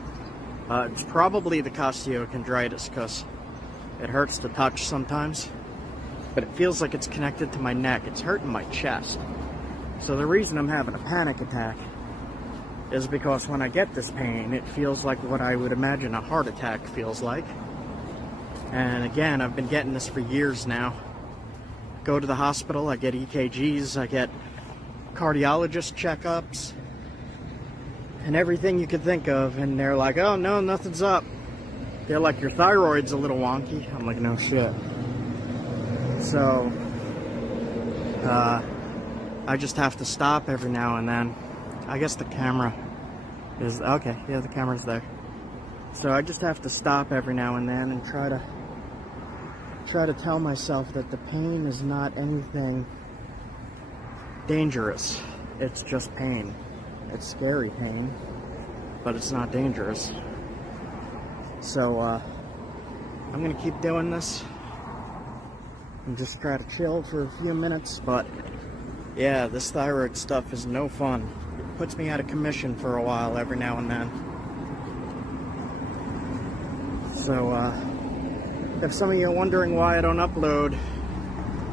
It's probably the costochondritis because it hurts to touch sometimes, but it feels like it's connected to my neck. It's hurting my chest. So the reason I'm having a panic attack is because when I get this pain, it feels like what I would imagine a heart attack feels like. And again, I've been getting this for years now. Go to the hospital, I get EKGs, I get cardiologist checkups, and everything you could think of, and they're like, oh no, nothing's up. They're like, your thyroid's a little wonky. I'm like, no shit. So, I just have to stop every now and then. I guess the camera is, okay, yeah, the camera's there. So I just have to stop every now and then and try to tell myself that the pain is not anything dangerous. It's just pain. It's scary pain, but it's not dangerous. So I'm gonna keep doing this and just try to chill for a few minutes. But yeah, this thyroid stuff is no fun. It puts me out of commission for a while every now and then. So if some of you are wondering why I don't upload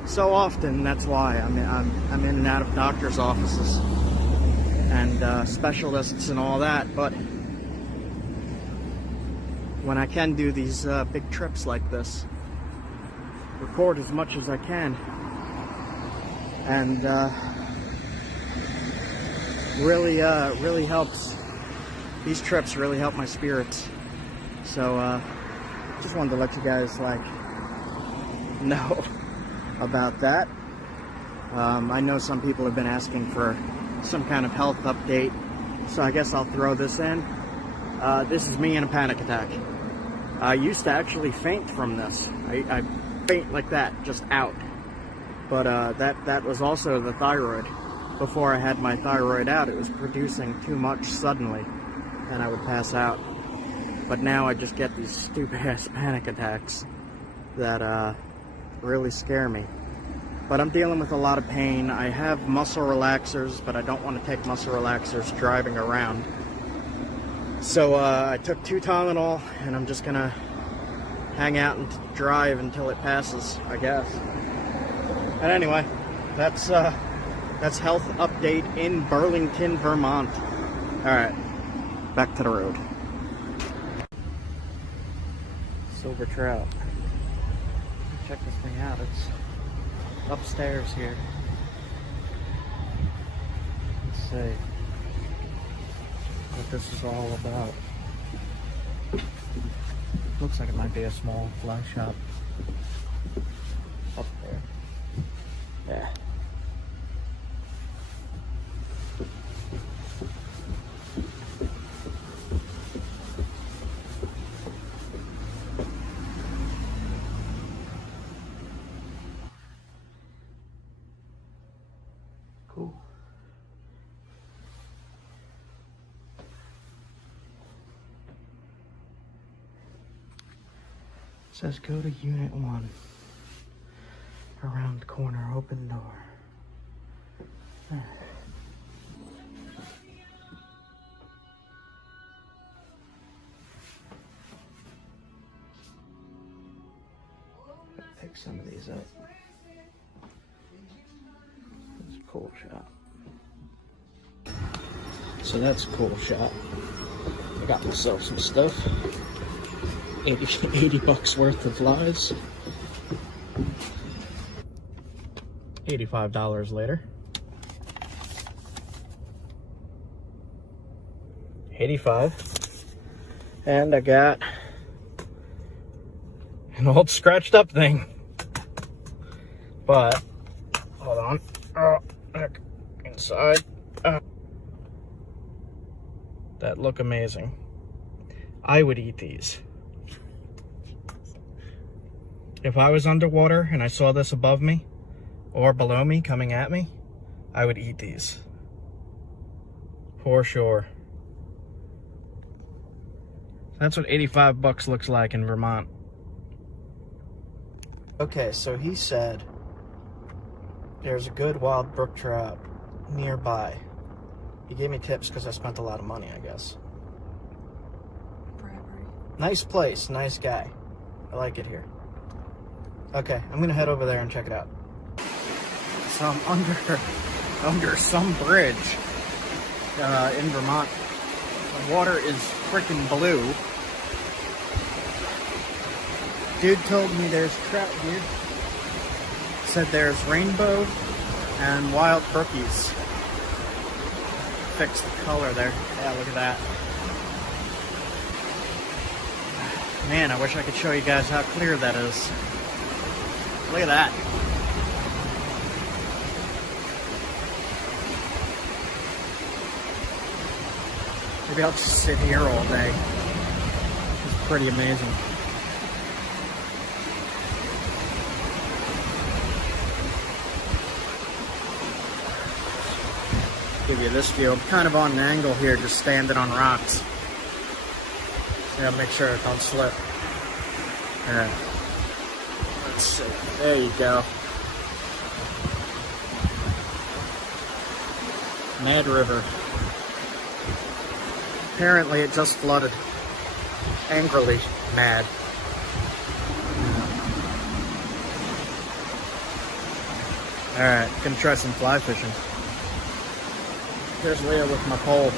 so often, that's why. I'm in and out of doctor's offices and specialists and all that, but when I can do these big trips like this, record as much as I can, and really helps. These trips really help my spirits. So just wanted to let you guys know about that. I know some people have been asking for some kind of health update, so I guess I'll throw this in. This is me in a panic attack. I used to actually faint from this. I faint like that, just out. But that was also the thyroid. Before I had my thyroid out, it was producing too much suddenly, and I would pass out. But now I just get these stupid-ass panic attacks that really scare me. But I'm dealing with a lot of pain. I have muscle relaxers, but I don't want to take muscle relaxers driving around. So I took 2 Tylenol, and I'm just gonna hang out and drive until it passes, I guess. And anyway, that's health update in Burlington, Vermont. All right, back to the road. Silver trout. Check this thing out. It's upstairs here. Let's see what this is all about. Looks like it might be a small fly shop up there. Yeah. Cool. It says go to Unit 1. around the corner, open door. Pick some of these up. That's a cool shot. So that's a cool shot. I got myself some stuff. 80 bucks worth of flies. $85 later. 85. And I got an old scratched up thing. But, hold on. Oh, look inside. That look amazing. I would eat these. If I was underwater and I saw this above me or below me coming at me, I would eat these. For sure. That's what 85 bucks looks like in Vermont. Okay, so he said there's a good wild brook trout nearby. He gave me tips because I spent a lot of money, I guess. Nice place, nice guy. I like it here. Okay, I'm gonna head over there and check it out. So I'm under some bridge in Vermont. The water is freaking blue. Dude told me there's trout here. Said there's rainbow and wild brookies. Fix the color there. Yeah, look at that. Man, I wish I could show you guys how clear that is. Look at that. Maybe I'll just sit here all day. It's pretty amazing. Give you this view. I'm kind of on an angle here, just standing on rocks. Yeah, make sure it don't slip. Alright. Let's see. There you go. Mad River. Apparently it just flooded. Angrily mad. Alright, gonna try some fly fishing. Here's Leah with my pole.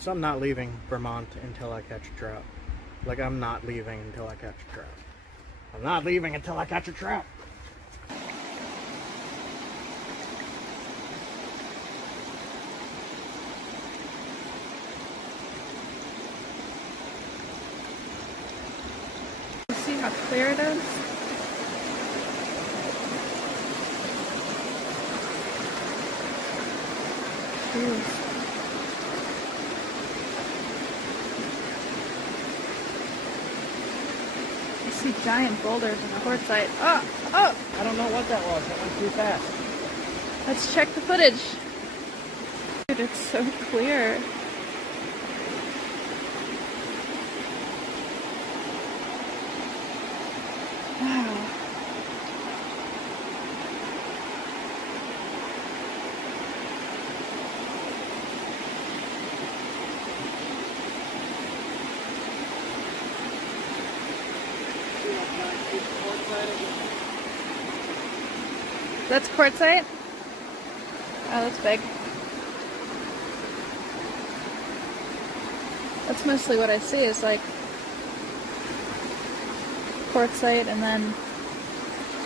So I'm not leaving Vermont until I catch a trout. Like, I'm not leaving until I catch a trout. I'm not leaving until I catch a trout. See how clear it is? Jeez. I see giant boulders on the quartzite. Oh! Oh! I don't know what that was. That went too fast. Let's check the footage. Dude, it's so clear. Wow. That's quartzite? Oh, that's big. That's mostly what I see is like quartzite and then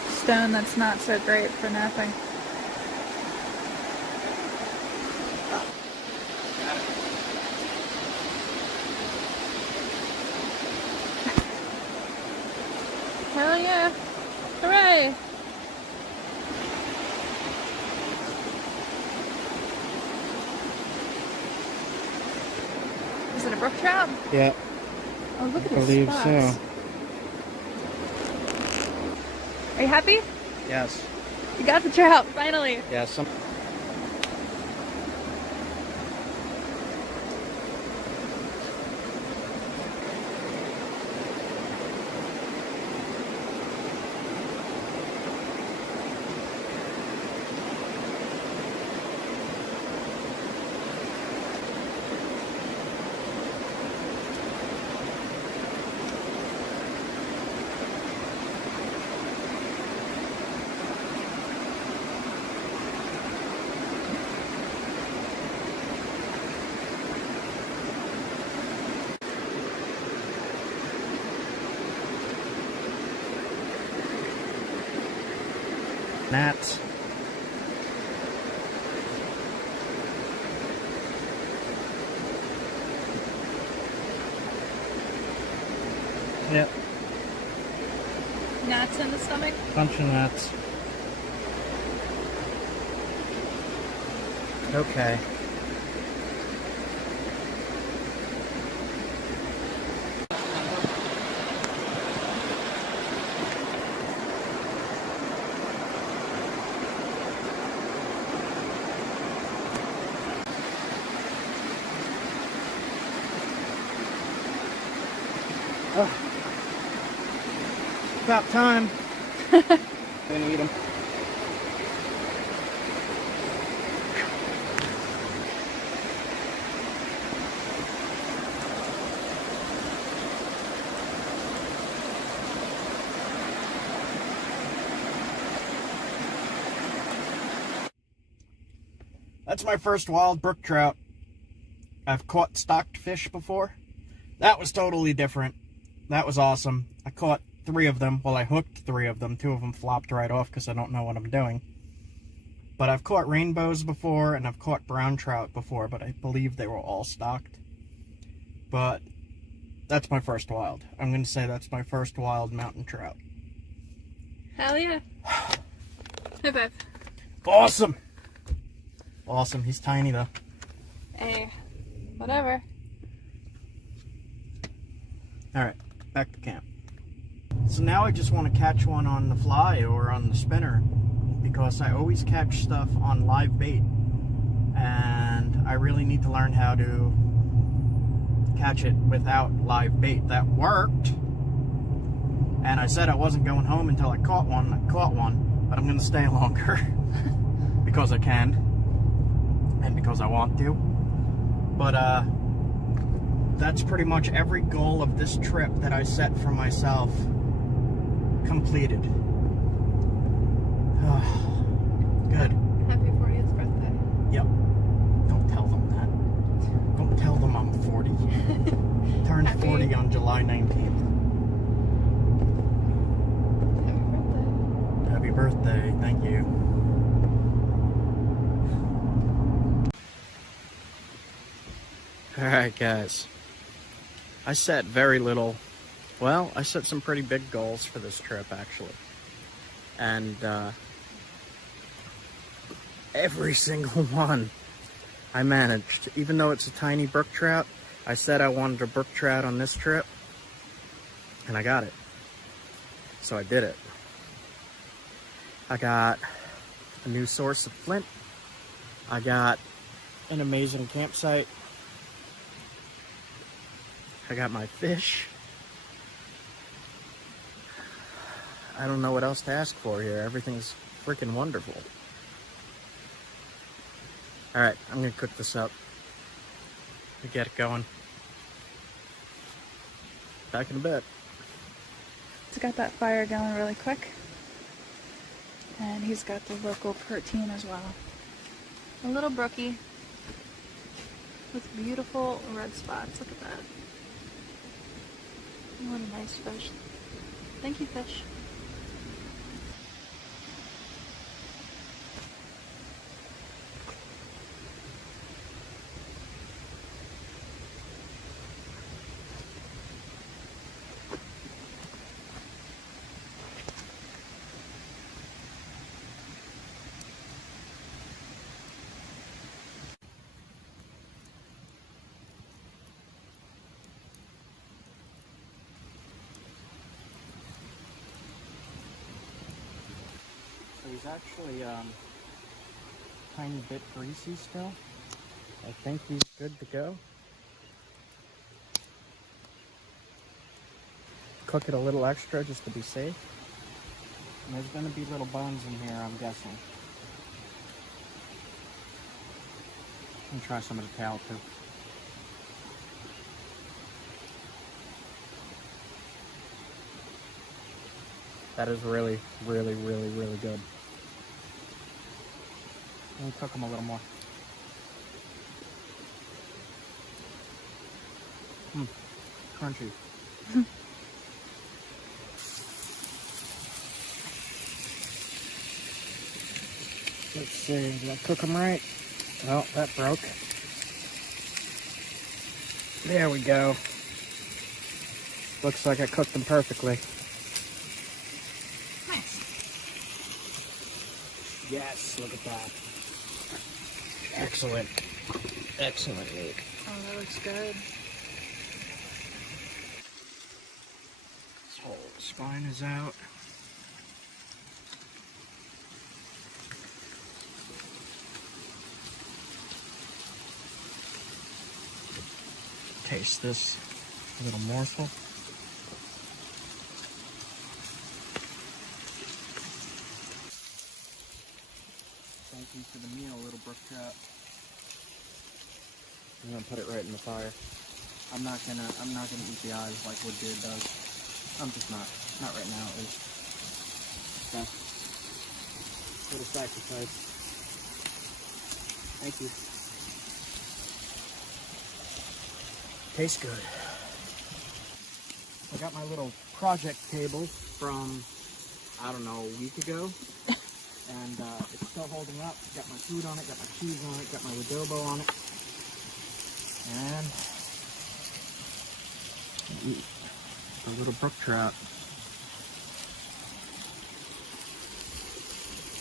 stone that's not so great for napping. Hell yeah! Hooray! Is it a brook trout? Yeah, Oh, look at I these believe spots. so. Are you happy? Yes. You got the trout, finally. Yes. Gnats. Yep, Gnats in the stomach. bunch of gnats. Okay. Oh. About time. Gonna eat them. That's my first wild brook trout. I've caught stocked fish before. That was totally different. That was awesome. I caught 3 of them. Well, I hooked 3 of them. 2 of them flopped right off because I don't know what I'm doing. But I've caught rainbows before, and I've caught brown trout before, but I believe they were all stocked. But that's my first wild. I'm going to say that's my first wild mountain trout. Hell yeah. High five. Awesome! Awesome. He's tiny, though. Hey, whatever. Alright, back to camp. So now I just want to catch one on the fly or on the spinner, because I always catch stuff on live bait, and I really need to learn how to catch it without live bait. That worked, and I said I wasn't going home until I caught one. I caught one, but I'm going to stay longer because I can and because I want to. But that's pretty much every goal of this trip that I set for myself completed. Good. Happy 40th birthday. Yep. Don't tell them that. Don't tell them I'm 40. Turned 40 on July 19th. Happy birthday. Happy birthday. Thank you. Alright, guys. I set very little. Well, I set some pretty big goals for this trip, actually. And every single one I managed. Even though it's a tiny brook trout, I said I wanted a brook trout on this trip, and I got it. So I did it. I got a new source of flint. I got an amazing campsite. I got my fish. I don't know what else to ask for here. Everything's freaking wonderful. Alright, I'm gonna cook this up. Get it going. Back in a bit. He's got that fire going really quick. And he's got the local protein as well. A little brookie with beautiful red spots. Look at that. What a nice fish. Thank you, fish. So he's actually tiny bit greasy still. I think he's good to go. Cook it a little extra just to be safe. And there's going to be little bones in here, I'm guessing. And try some of the tail too. That is really, really, really, really good. Let me cook them a little more. Crunchy. Let's see, did I cook them right? Well, that broke. There we go. Looks like I cooked them perfectly. Yes, look at that. Excellent. Excellent meat. Oh, that looks good. This whole spine is out. Taste this little morsel. Thank you for the meal, little brook trout. I'm gonna put it right in the fire. I'm not gonna eat the eyes like wood deer does. I'm just not right now at least. Okay. Little sacrifice. Thank you. Tastes good. I got my little project table from, I don't know, a week ago. And it's still holding up. Got my food on it, got my cheese on it, got my adobo on it. And eat a little brook trout.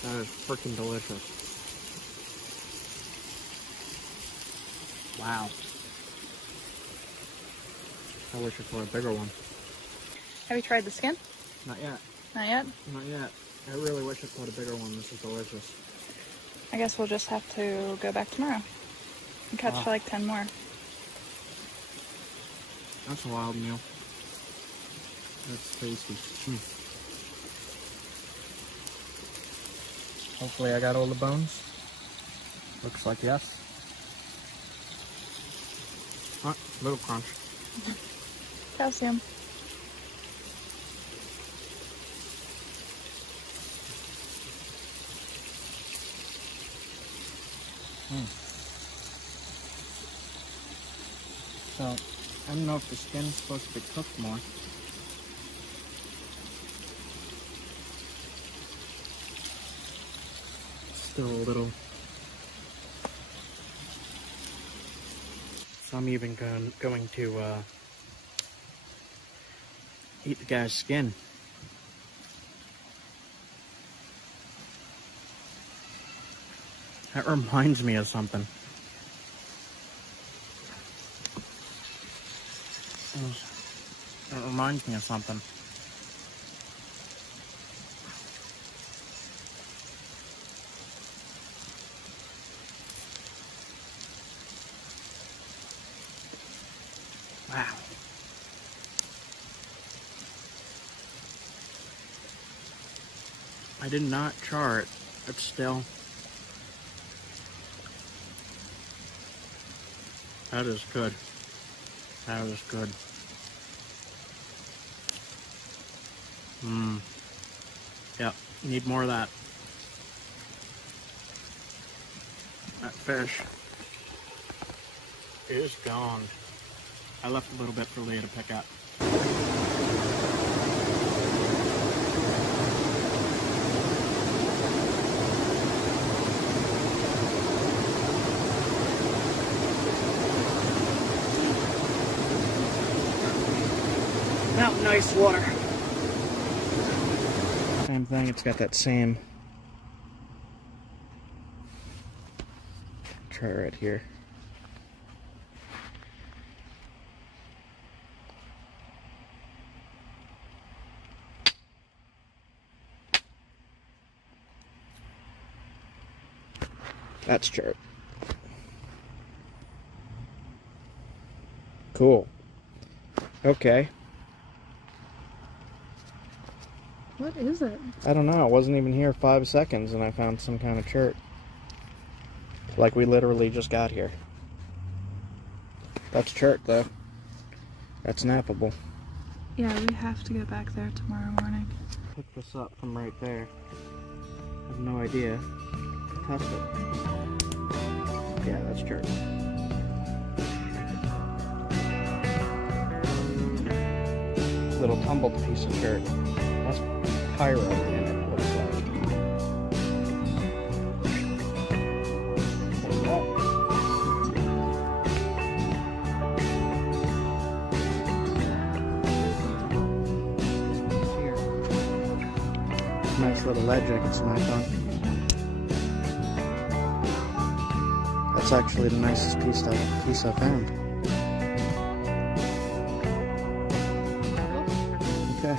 That is freaking delicious. Wow. I wish it were a bigger one. Have you tried the skin? Not yet. Not yet? Not yet. I really wish it were a bigger one. This is delicious. I guess we'll just have to go back tomorrow and catch like 10 more. That's a wild meal. That's tasty. Hopefully I got all the bones. Looks like yes. Little crunch. Calcium. So, I don't know if the skin's supposed to be cooked more. Still a little. So I'm even going to eat the guy's skin. That reminds me of something. It reminds me of something. Wow. I did not char it, but still. That is good. That is good. Yep, need more of that. That fish is gone. I left a little bit for Leah to pick up. mountain ice water. Same thing, it's got that same chart right here. That's Chert. Cool. Okay. What is it? I don't know. I wasn't even here 5 seconds and I found some kind of Chert. Like we literally just got here. That's Chert though. That's nappable. Yeah, we have to go back there tomorrow morning. Pick this up from right there. I have no idea. Touch it. Yeah, that's Chert. Little tumbled piece of Chert. That's pyro in it, looks like. What's that? Here. Nice little ledge I can smack on. That's actually the nicest piece I found. Okay.